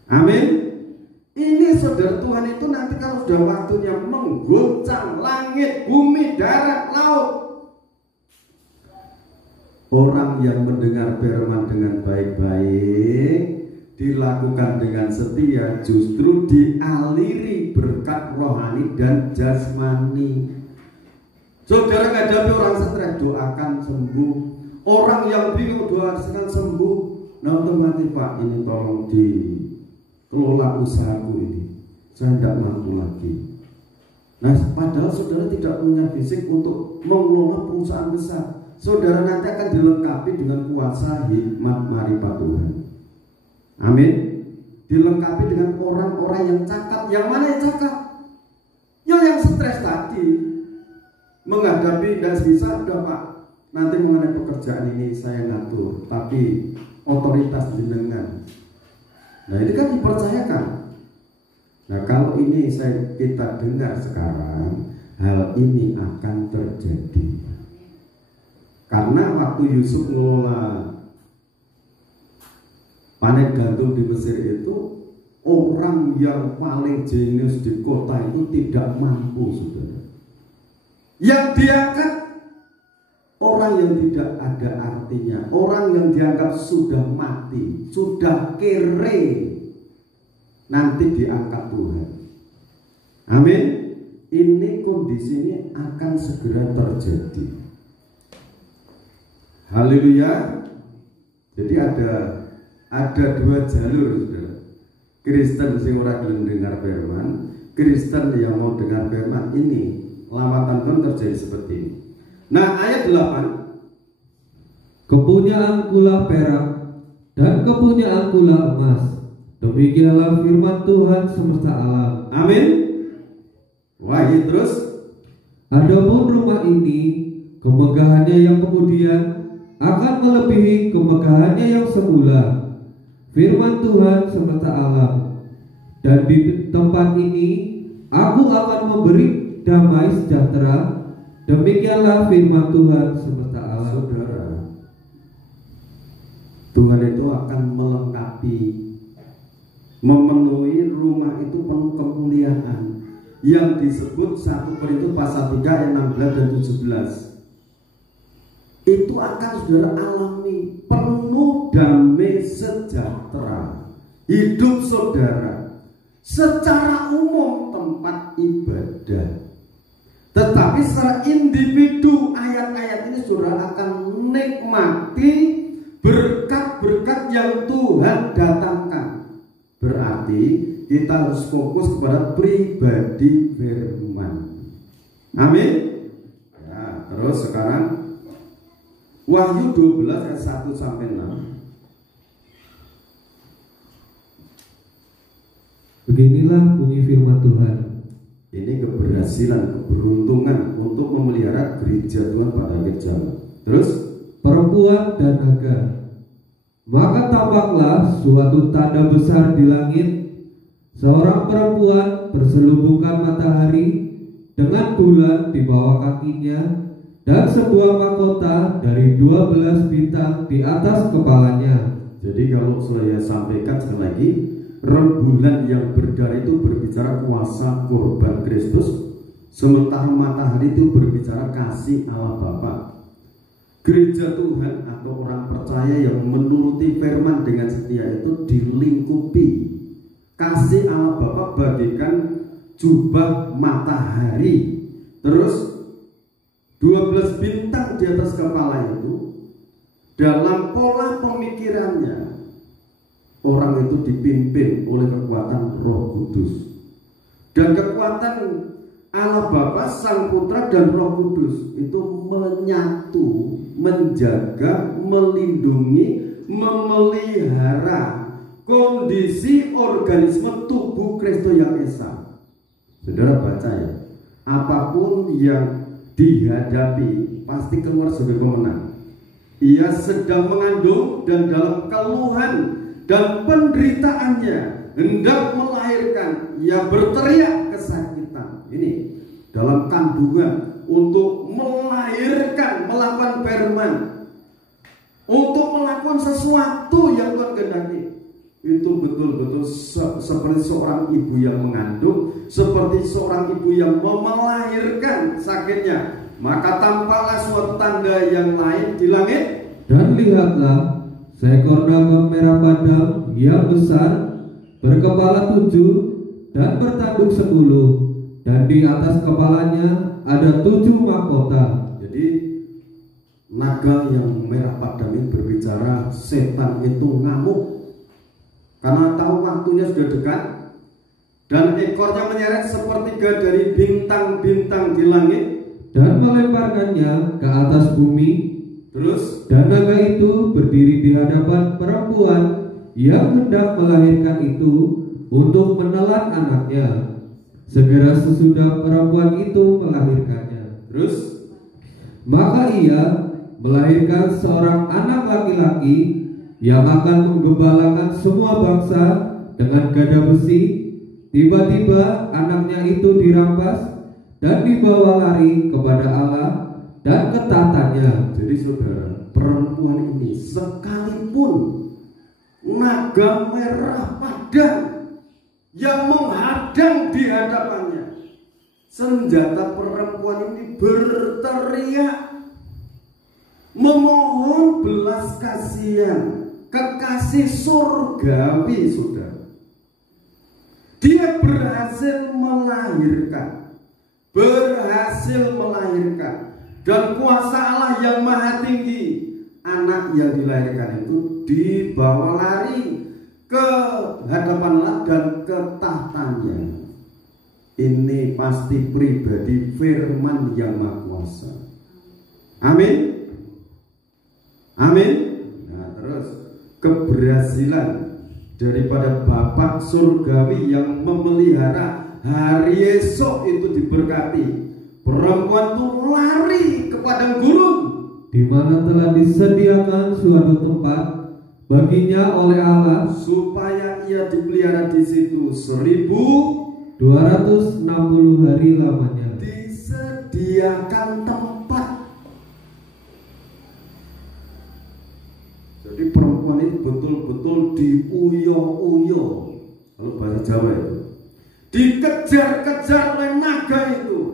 Amin. Ini saudara, Tuhan itu nanti kalau sudah waktunya mengguncang langit, bumi, darat, laut, orang yang mendengar firman dengan baik-baik, dilakukan dengan setia, justru dialiri berkat rohani dan jasmani. Saudara menghadapi orang stres, doakan sembuh. Orang yang bingung, doakan sembuh. Nah otomatis, Pak, ini tolong dikelola usahaku ini, saya tidak mampu lagi. Nah padahal saudara tidak punya fisik untuk mengelola perusahaan besar. Saudara nanti akan dilengkapi dengan kuasa hikmat marifat Tuhan. Amin. Dilengkapi dengan orang-orang yang cakap. Yang mana yang cakap? Ya yang stres tadi, menghadapi dan bisa, udah Pak, nanti mengenai pekerjaan ini saya ngatur, tapi otoritas jenengan. Nah ini kan dipercayakan. Nah kalau ini kita dengar sekarang, hal ini akan terjadi. Karena waktu Yusuf mengelola panen gandum di Mesir itu, orang yang paling jenius di kota itu tidak mampu, saudara. Yang diangkat orang yang tidak ada artinya, orang yang dianggap sudah mati, sudah kere, nanti diangkat Tuhan. Amin. Ini kondisinya akan segera terjadi. Haleluya. Jadi ada dua jalur, saudara. Kristen sing ora gelem dengar firman, Kristen yang mau dengar firman. Ini lawatan Tuhan terjadi seperti ini. Nah ayat 8, kepunyaankulah perak dan kepunyaankulah emas, demikianlah firman Tuhan semesta alam. Amin. Wahyu terus, adapun rumah ini, kemegahannya yang kemudian akan melebihi kemegahannya yang semula, firman Tuhan semesta alam. Dan di tempat ini aku akan memberi damai sejahtera, demikianlah firman Tuhan semesta alam. Saudara, Tuhan itu akan melengkapi, memenuhi rumah itu penuh kemuliaan, yang disebut 1 Korintus pasal 3 ayat 16 dan 17. Itu akan saudara alami, penuh damai sejahtera. Hidup saudara secara umum tempat ibadah, tetapi secara individu ayat-ayat ini saudara akan menikmati berkat-berkat yang Tuhan datangkan. Berarti kita harus fokus kepada pribadi firman. Amin. Ya, terus sekarang Wahyu 12 ayat 1 sampai 6. Beginilah bunyi firman Tuhan. Ini keberhasilan, keberuntungan untuk memelihara gereja Tuhan pada akhir zaman. Terus perempuan dan naga. Maka tampaklah suatu tanda besar di langit, seorang perempuan berselubungkan matahari dengan bulan di bawah kakinya, dan sebuah mahkota dari 12 bintang di atas kepalanya. Jadi kalau saya sampaikan sekali lagi, rembulan yang berdarah itu berbicara kuasa korban Kristus, sementara matahari itu berbicara kasih Allah Bapa. Gereja Tuhan atau orang percaya yang menuruti firman dengan setia itu dilingkupi kasih Allah Bapa bagikan jubah matahari. Terus 12 bintang di atas kepala itu dalam pola pemikirannya orang itu dipimpin oleh kekuatan Roh Kudus. Dan kekuatan Allah Bapa, Sang Putra dan Roh Kudus itu menyatu, menjaga, melindungi, memelihara kondisi organisme tubuh Kristus yang esa. Saudara baca ya, apapun yang dihadapi pasti keluar sebagai pemenang. Ia sedang mengandung dan dalam keluhan dan penderitaannya hendak melahirkan, ia berteriak kesakitan. Ini dalam kandungan untuk melahirkan, melakukan firman, untuk melakukan sesuatu yang Tuhan kehendaki. Itu betul-betul seperti seorang ibu yang mengandung, seperti seorang ibu yang melahirkan sakitnya. Maka tampaklah suatu tanda yang lain di langit. Dan lihatlah seekor naga merah padam yang besar, berkepala 7 dan bertanduk 10, dan di atas kepalanya ada 7 mahkota. Jadi naga yang merah padam ini berbicara setan itu ngamuk karena tahu waktunya sudah dekat, dan ekornya menyeret sepertiga dari bintang-bintang di langit dan melemparkannya ke atas bumi. Terus, dan naga itu berdiri di hadapan perempuan yang hendak melahirkan itu untuk menelan anaknya. Segera sesudah perempuan itu melahirkannya, terus maka ia melahirkan seorang anak laki-laki yang akan menggembalakan semua bangsa dengan gada besi. Tiba-tiba anaknya itu dirampas dan dibawa lari kepada Allah dan ke tahtanya. Jadi saudara, perempuan ini sekalipun naga merah padam yang menghadang di hadapannya, senjata perempuan ini berteriak memohon belas kasihan, kekasih surgawi. Saudara, dia berhasil melahirkan, dan kuasa Allah yang maha tinggi, anak yang dilahirkan itu dibawa lari ke hadapan Allah dan ke tahtanya. Ini pasti pribadi firman yang maha kuasa. Amin. Amin. Nah, terus keberhasilan daripada Bapak surgawi yang memelihara hari esok itu diberkati. Perempuan itu lari ke padang gurun, di mana telah disediakan suatu tempat baginya oleh Allah, supaya ia dipelihara di situ 1260 hari lamanya. Disediakan tempat. Jadi perempuan itu betul-betul diuyo-uyo, kalau bahasa Jawa itu, dikejar-kejar oleh naga itu.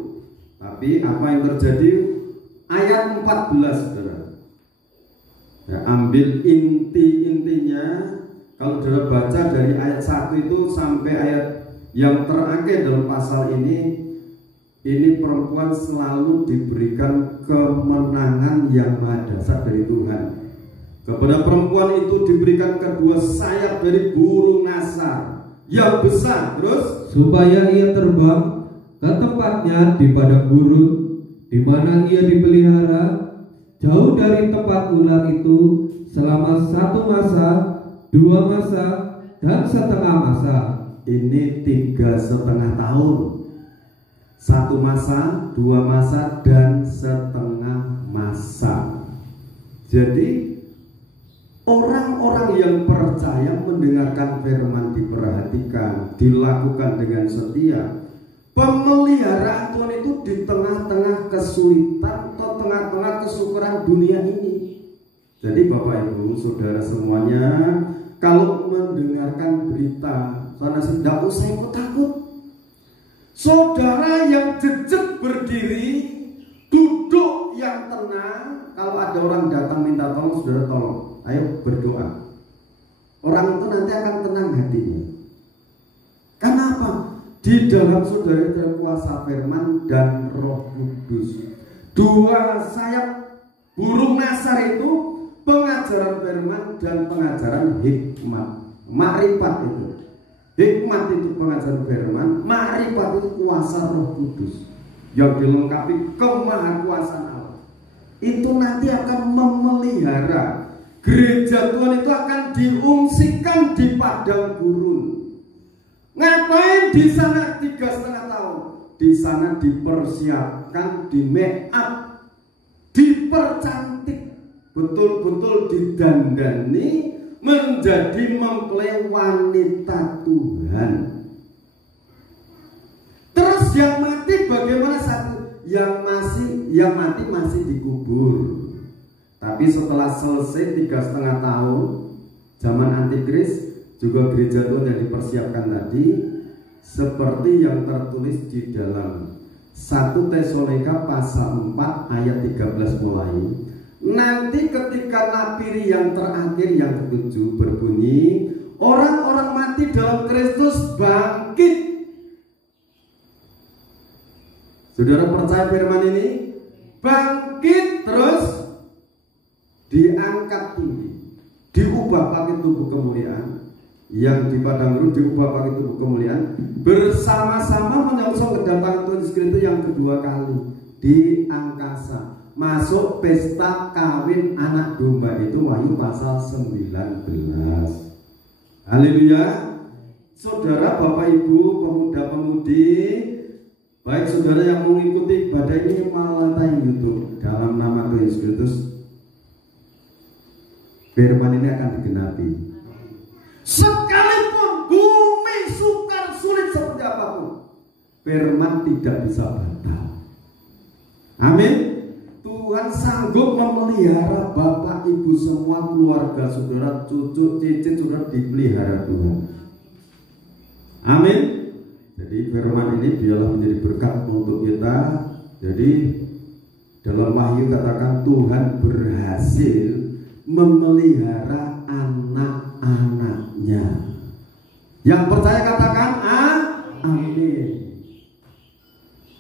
Tapi apa yang terjadi? Ayat 14, saudara. Ya, ambil inti-intinya. Kalau saudara baca dari ayat 1 itu sampai ayat yang terakhir dalam pasal ini perempuan selalu diberikan kemenangan yang maha dasar dari Tuhan. Kepada perempuan itu diberikan kedua sayap dari burung nasar yang besar. Terus, supaya ia terbang ke tempatnya di padang gurun, di mana ia dipelihara jauh dari tempat ular itu selama 1 masa, 2 masa, dan setengah masa. Ini 3,5 tahun. 1 masa, 2 masa, dan setengah masa. Jadi orang-orang yang percaya mendengarkan firman, diperhatikan, dilakukan dengan setia. Pemeliharaan Tuhan itu di tengah-tengah kesulitan atau tengah-tengah kesukaran dunia ini. Jadi Bapak Ibu Saudara semuanya, kalau mendengarkan berita, saudara tidak usah ikut takut. Saudara yang jejak berdiri, duduk yang tenang. Kalau ada orang datang minta tolong, saudara tolong. Ayo berdoa. Orang itu nanti akan tenang hatinya. Kenapa? Di dalam saudara terkuasa firman dan Roh Kudus. Dua sayap burung nasar itu pengajaran firman dan pengajaran hikmat. Makrifat itu. Hikmat itu pengajaran firman, makrifat itu kuasa Roh Kudus yang dilengkapi kemahakuasaan Allah. Itu nanti akan memelihara gereja Tuhan, itu akan diungsikan di padang gurun. Ngapain di sana 3,5 tahun? Di sana dipersiapkan, di make up, dipercantik, betul-betul didandani menjadi mempelai wanita Tuhan. Terus yang mati bagaimana satu? Yang mati masih dikubur. Tapi setelah selesai 3,5 tahun zaman antikris, juga gereja Tuhan yang dipersiapkan tadi seperti yang tertulis di dalam 1 Tesalonika pasal 4 ayat 13 mulai. Nanti ketika napiri yang terakhir yang ke-7 berbunyi, orang-orang mati dalam Kristus bangkit. Saudara percaya firman ini? Bangkit terus diangkat tinggi, diubah pakai tubuh kemuliaan. Yang di padang gurun diubah pakai tubuh kemuliaan, bersama-sama menyongsong kedatangan Tuhan Yesus Kristus yang kedua kali di angkasa. Masuk pesta kawin anak domba, itu Wahyu pasal 19. Haleluya. Saudara, Bapak Ibu, pemuda-pemudi, baik saudara yang mengikuti ibadah ini malah YouTube, dalam nama Tuhan Yesus Kristus firman ini akan digenapi. Sekalipun bumi sukar sulit seperti apapun, firman tidak bisa batal. Amin. Tuhan sanggup memelihara Bapak Ibu semua, keluarga saudara, cucu, cicit saudara dipelihara Tuhan. Amin. Jadi firman ini biarlah menjadi berkat untuk kita. Jadi dalam Wahyu katakan Tuhan berhasil memelihara anak-anaknya. Yang percaya katakan amin.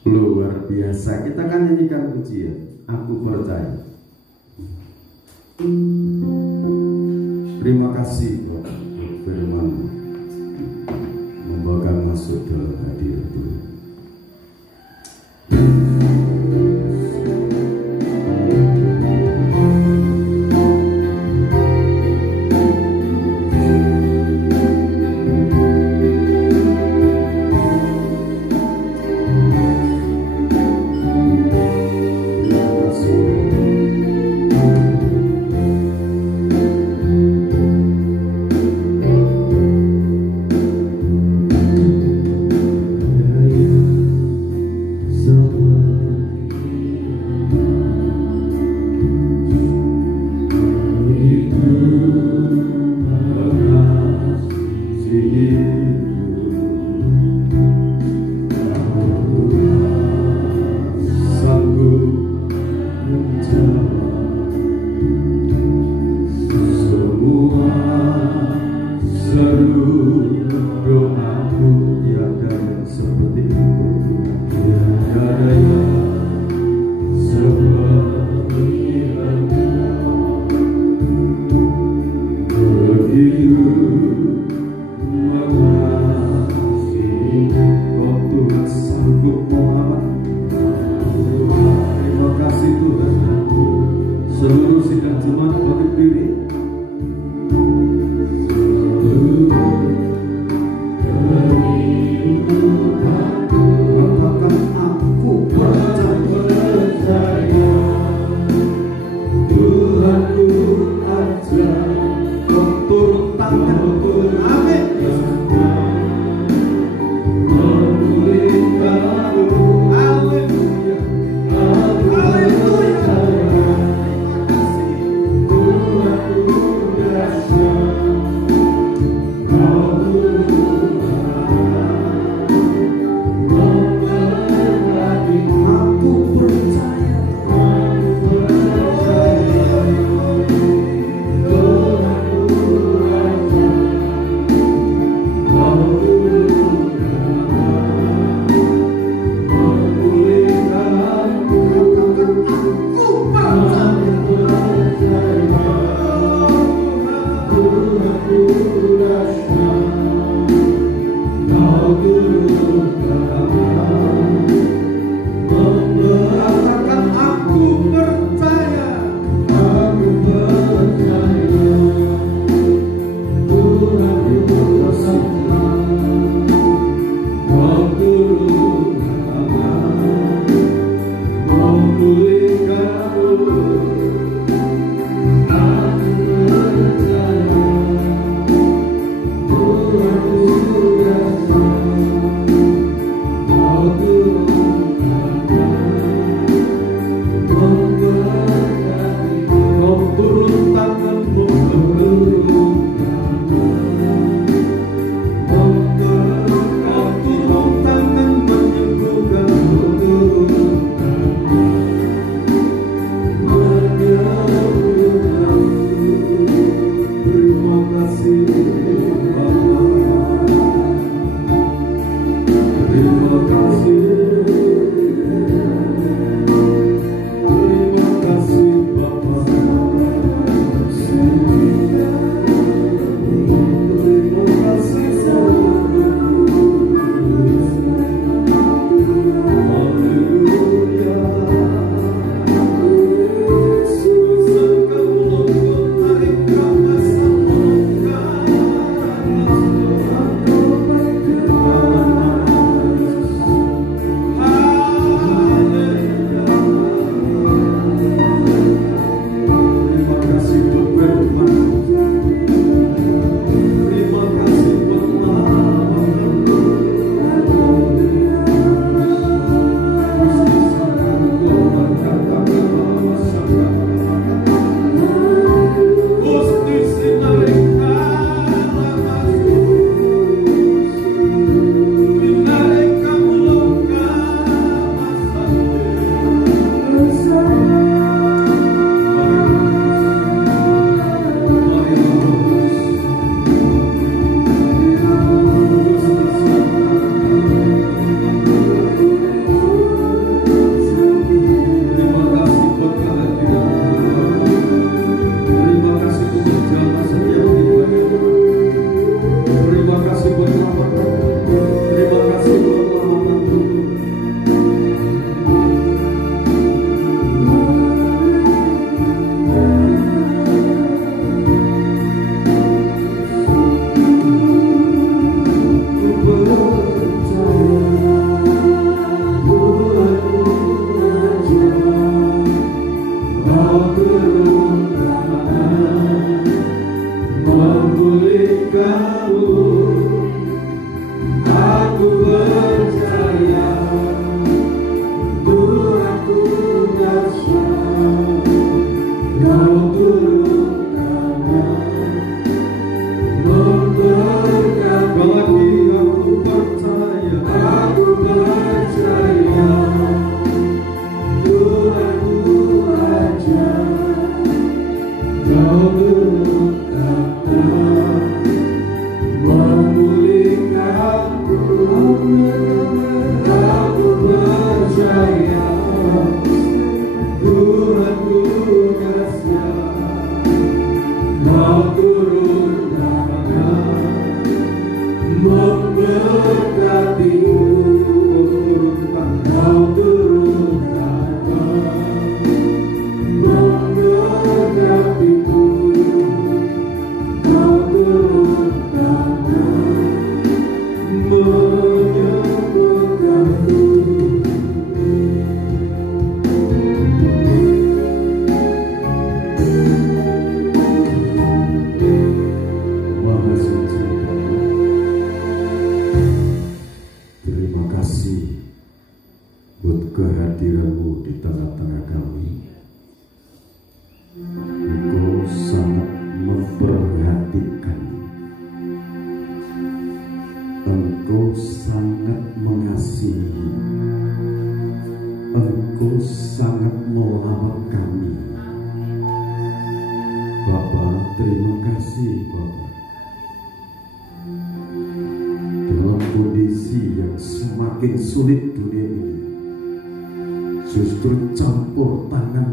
Luar biasa. Kita kan nyanyikan pujian. Aku percaya. Terima kasih buat firman, membawa masuk dalam hadirat Tuhan.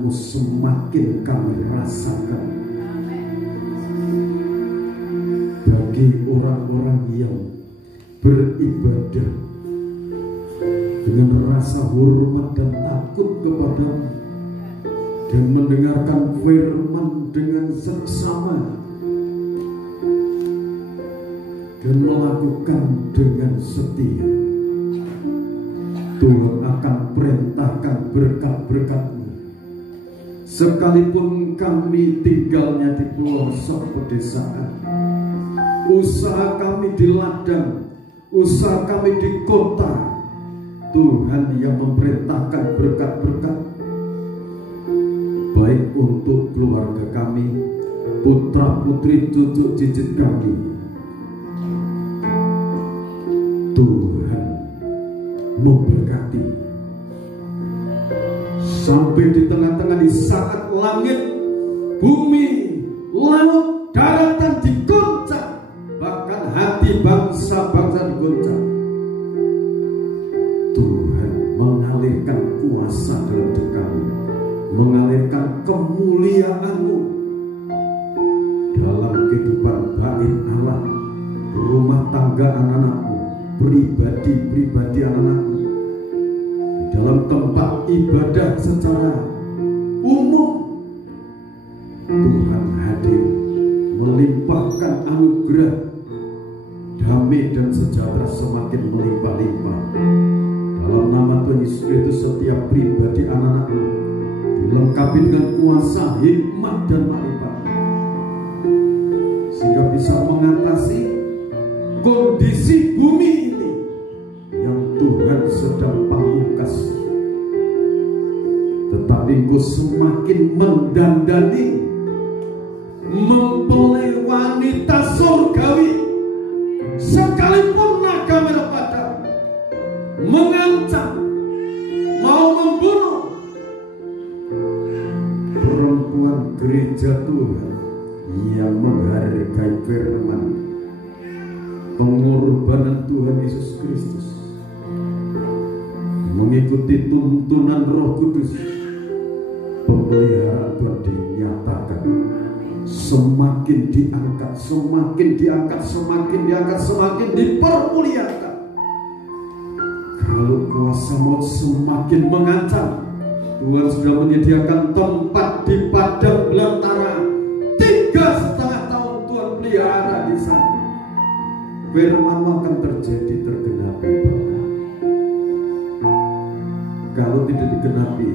Semakin kami rasakan bagi orang-orang yang beribadah dengan rasa hormat dan takut kepadamu dan mendengarkan firman dengan seksama dan melakukan dengan setia, Tuhan akan perintahkan berkat-berkat-Mu. Sekalipun kami tinggalnya di pelosok pedesaan, usaha kami di ladang, usaha kami di kota, Tuhan yang memerintahkan berkat-berkat baik untuk keluarga kami, putra putri cucu cicit kami. Tuhan memberkati sampai di tengah-tengah, di saat langit, bumi, laut, daratan diguncang, bahkan hati bangsa-bangsa diguncang. Tuhan mengalirkan kuasa dalam hidup kami, mengalirkan kemuliaan-Mu dalam kehidupan bait Allah, rumah tangga anak-anak-Mu, pribadi-pribadi anak-anak-Mu, di dalam tempat ibadah secara umum. Tuhan hadir melimpahkan anugerah damai dan sejahtera semakin melimpah-limpah. Dalam nama Tuhan Yesus Kristus, setiap pribadi anak-anak-Mu dilengkapi dengan kuasa, hikmat dan marifat, sehingga bisa mengatasi kondisi bumi ini yang Tuhan sedang pamungkas. Tetapi Engkau semakin mendandani, mempelai wanita surgawi, sekalipun naga merah padam mengancam mau membunuh perempuan gereja Tuhan yang menghargai firman pengorbanan Tuhan Yesus Kristus, mengikuti tuntunan Roh Kudus, pemeliharaan Tuhan dinyatakan, semakin diangkat, semakin diangkat, semakin diangkat, semakin dipermuliakan. Kalau kuasa maut semakin mengancam, Tuhan sudah menyediakan tempat di padang belantara 3,5 tahun Tuhan pelihara di sana. Firman akan terjadi, tergenapi, Bapak. Kalau tidak digenapi,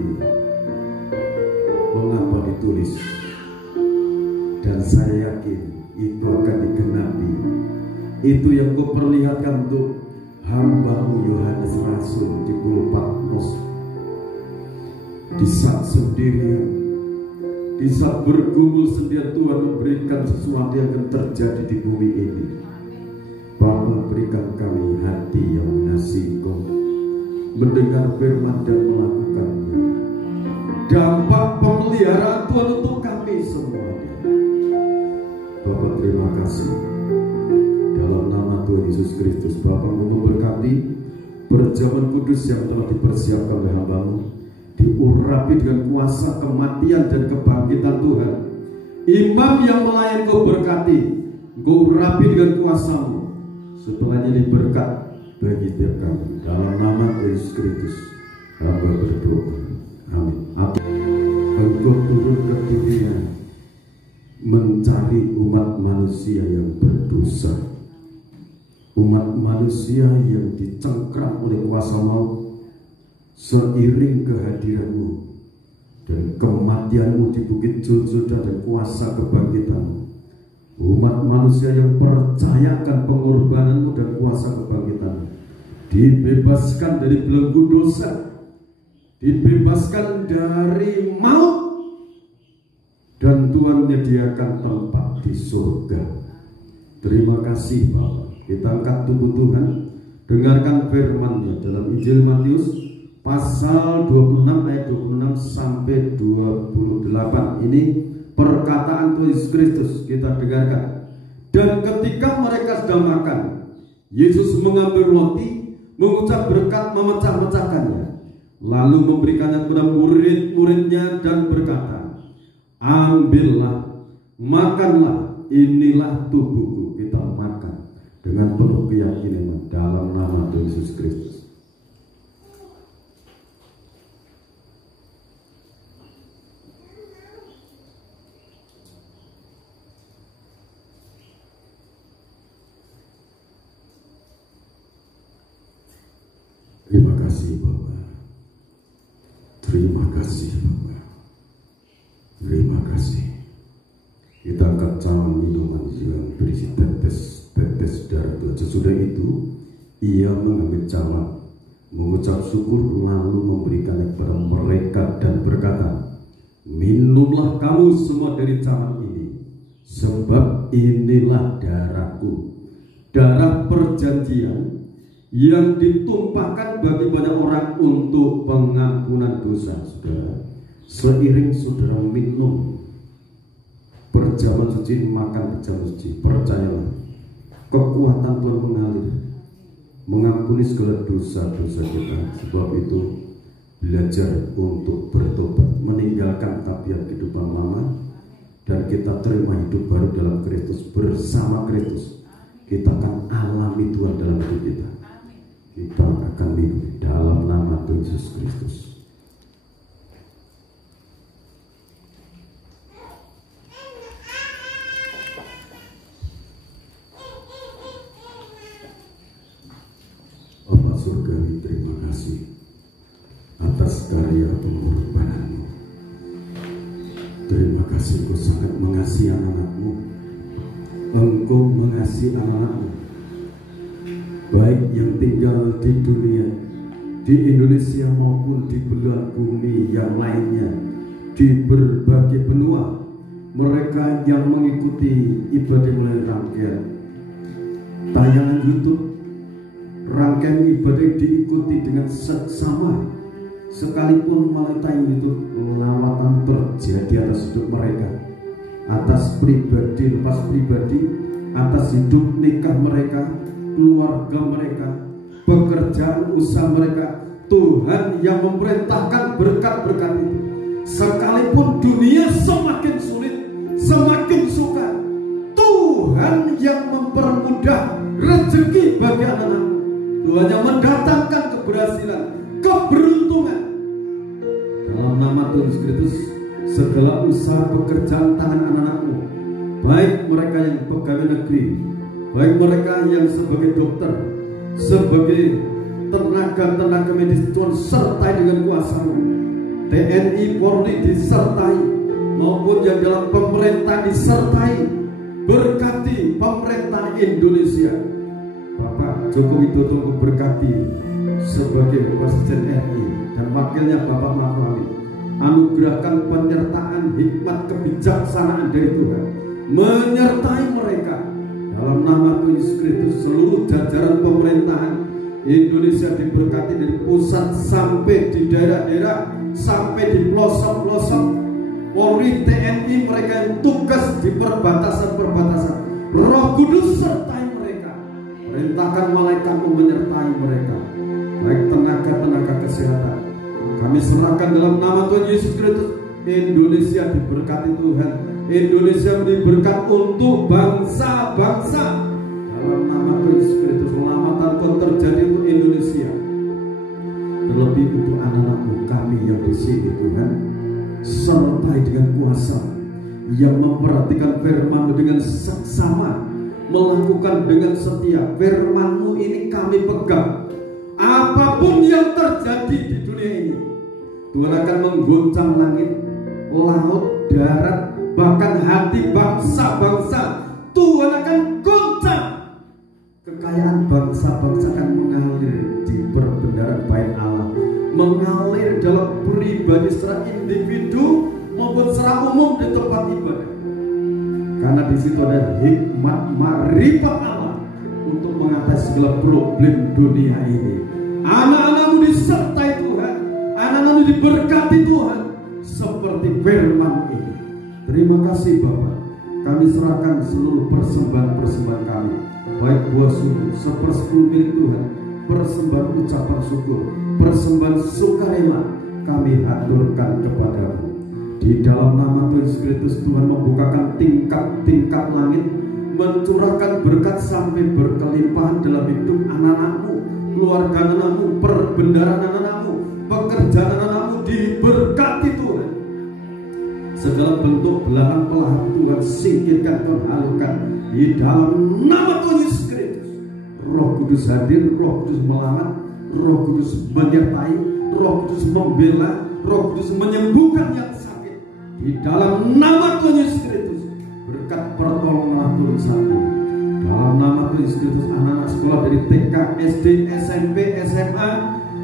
mengapa ditulis? Dan saya yakin itu akan digenapi. Itu yang Kau perlihatkan untuk hamba-Mu Yohanes Rasul di Pulau Patmos. Di saat sendirian, di saat bergumul sendirian, Tuhan memberikan sesuatu yang akan terjadi di bumi ini. Bapa, berikan kami hati yang mengasihi Kau, mendengar firman dan melakukannya. Dampak pemeliharaan Tuhan untuk kami semuanya. Bapa, terima kasih. Dalam nama Tuhan Yesus Kristus, Bapa memberkati perjamuan kudus yang telah dipersiapkan oleh hamba-Mu, diurapi dengan kuasa kematian dan kebangkitan Tuhan. Imam yang melayani Kau berkati, Kau urapi dengan kuasa-Mu. Setelahnya ini berkat bagi tiap kami. Dalam nama Yesus Kristus, hamba berdoa. Amin. Engkau turun ke dunia mencari umat manusia yang berdosa, umat manusia yang dicengkram oleh kuasa maut. Seiring kehadiran-Mu dan kematian-Mu di Bukit Juljuda dan kuasa kebangkitan-Mu, umat manusia yang percayakan pengorbanan-Mu dan kuasa kebangkitan-Mu dibebaskan dari belenggu dosa, dibebaskan dari maut, dan Tuhan menyediakan tempat di surga. Terima kasih Bapak. Kita angkat tubuh Tuhan, dengarkan firman-Nya dalam Injil Matius pasal 26 ayat 26 sampai 28. Ini perkataan Tuhan Yesus Kristus, kita dengarkan. Dan ketika mereka sedang makan, Yesus mengambil roti, mengucap berkat, memecah-mecahkannya, lalu memberikannya kepada murid-muridnya dan berkata, ambillah, makanlah, inilah tubuhku. Kita makan dengan penuh keyakinan dalam nama Tuhan Yesus Kristus. Terima kasih Bapak. Terima kasih Bapak. Terima kasih. Kita angkat cawan minuman yang berisi tetes darah Tuhan. Sesudah itu ia mengambil cawan, mengucap syukur, lalu memberikannya kepada mereka dan berkata, minumlah kamu semua dari cawan ini, sebab inilah darahku, darah perjanjian yang ditumpahkan bagi banyak orang untuk pengampunan dosa. Saudara, seiring saudara minum perjamuan suci, makan perjamuan suci, percayalah, kekuatan Tuhan mengalir, mengampuni segala dosa-dosa kita. Sebab itu belajar untuk bertobat, meninggalkan tabiat kehidupan lama, dan kita terima hidup baru dalam Kristus. Bersama Kristus kita akan alami Tuhan dalam hidup kita. Kita akan minum dalam nama Tuhan Yesus Kristus. Bapa surgawi, terima kasih atas karya pengorbanan-Mu. Terima kasih, Engkau sangat mengasihi anak-anak-Mu. Engkau mengasihi anak-anak-Mu, baik yang tinggal di dunia, di Indonesia maupun di belahan bumi yang lainnya, di berbagai benua. Mereka yang mengikuti ibadah mulai rangkaian tayangan YouTube, rangkaian ibadah diikuti dengan seksama, sekalipun melalui tayangan YouTube lawatan terjadi atas hidup mereka, atas pribadi lepas pribadi, atas hidup nikah mereka, keluarga mereka, pekerjaan usaha mereka. Tuhan yang memerintahkan berkat-berkat itu. Sekalipun dunia semakin sulit, semakin sukar, Tuhan yang mempermudah rezeki bagi anak-anak. Tuhan yang mendatangkan keberhasilan, keberuntungan. Dalam nama Tuhan Yesus Kristus, segala usaha pekerjaan tangan anak-anak-Mu, baik mereka yang pegawai negeri, baik mereka yang sebagai dokter, sebagai tenaga medis, Tuhan sertai dengan kuasa-Mu. TNI, Polri disertai, maupun yang dalam pemerintah disertai. Berkati pemerintah Indonesia. Bapak Joko Widodo berkati sebagai Presiden RI dan wakilnya Bapak Ma'ruf Amin. Anugerahkan penyertaan hikmat kebijaksanaan dari Tuhan, menyertai mereka. Dalam nama Tuhan Yesus Kristus, seluruh jajaran pemerintahan Indonesia diberkati dari pusat sampai di daerah-daerah, sampai di pelosok-pelosok. Polri, TNI, mereka yang tugas di perbatasan-perbatasan, Roh Kudus sertai mereka. Perintahkan malaikatmu menyertai mereka, baik tenaga-tenaga kesehatan. Kami serahkan dalam nama Tuhan Yesus Kristus. Indonesia diberkati Tuhan. Indonesia diberkat untuk bangsa-bangsa. Dalam nama Tuhan Yesus Kristus, selamatan Tuhan terjadi untuk Indonesia. Terlebih untuk anak-anak-Mu kami yang di sini, Tuhan. Sertai dengan kuasa yang memperhatikan firman-Mu dengan seksama, melakukan dengan setia. Firman-Mu ini kami pegang. Apapun yang terjadi di dunia ini, Tuhan akan mengguncang langit, laut, darat, bahkan hati bangsa-bangsa. Tuhan akan guncang. Kekayaan bangsa-bangsa akan mengalir di perbendaharaan bait Allah, mengalir dalam pribadi secara individu maupun secara umum di tempat ibadah. Karena di situ ada hikmat makrifat Allah untuk mengatasi segala problem dunia ini. Anak-anak-Mu disertai Tuhan, anak-anak-Mu diberkati Tuhan seperti firman ini. Terima kasih Bapak. Kami serahkan seluruh persembahan-persembahan kami, baik buah suku, 1/10 milik Tuhan, persembahan ucapan syukur, persembahan sukarela, kami haturkan kepadamu. Di dalam nama Tuhan Yesus Kristus, Tuhan membukakan tingkat-tingkat langit, mencurahkan berkat sampai berkelimpahan dalam hidup anak-anak-Mu, keluarga anak-anak-Mu, perbendaharaan anak-anak-Mu, pekerjaan anak-anak-Mu diberkati Tuhan. Segala bentuk belahan pelahap Tuhan singkirkan, Tuhan halukan di dalam nama Tuhan Yesus Kristus. Roh Kudus hadir, Roh Kudus melawan, Roh Kudus menyertai, Roh Kudus membela, Roh Kudus menyembuhkan yang sakit. Di dalam nama Tuhan Yesus Kristus, berkat pertolongan turun satu. Dalam nama Tuhan Yesus Kristus, anak-anak sekolah dari TK, SD, SMP, SMA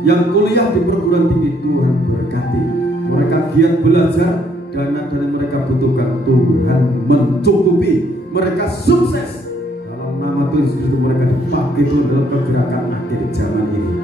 yang kuliah di perguruan tinggi, Tuhan berkati. Mereka giat belajar, dana-dana mereka butuhkan, Tuhan mencukupi. Mereka sukses. Dalam nama Tuhan Yesus Kristus, mereka dipakai Tuhan dalam pergerakan akhir zaman ini.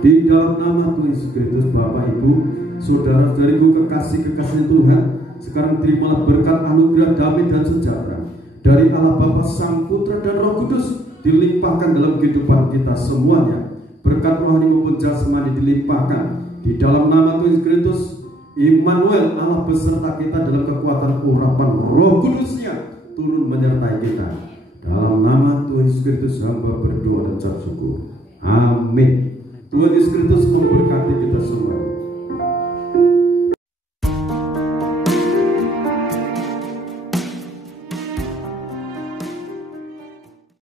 Di dalam nama Tuhan Yesus Kristus, Bapak Ibu, saudara-saudariku kekasih-kekasih Tuhan, sekarang terimalah berkat anugerah damai dan sejahtera dari Allah Bapa, Sang Putra dan Roh Kudus dilimpahkan dalam kehidupan kita semuanya. Berkat rohani maupun jasmani dilimpahkan di dalam nama Tuhan Kristus Immanuel, Allah beserta kita dalam kekuatan urapan Roh Kudus-Nya turun menyertai kita. Dalam nama Tuhan Yesus Kristus hamba berdoa dan ucap syukur. Amin. Tuhan Yesus Kristus memberkati kita semua.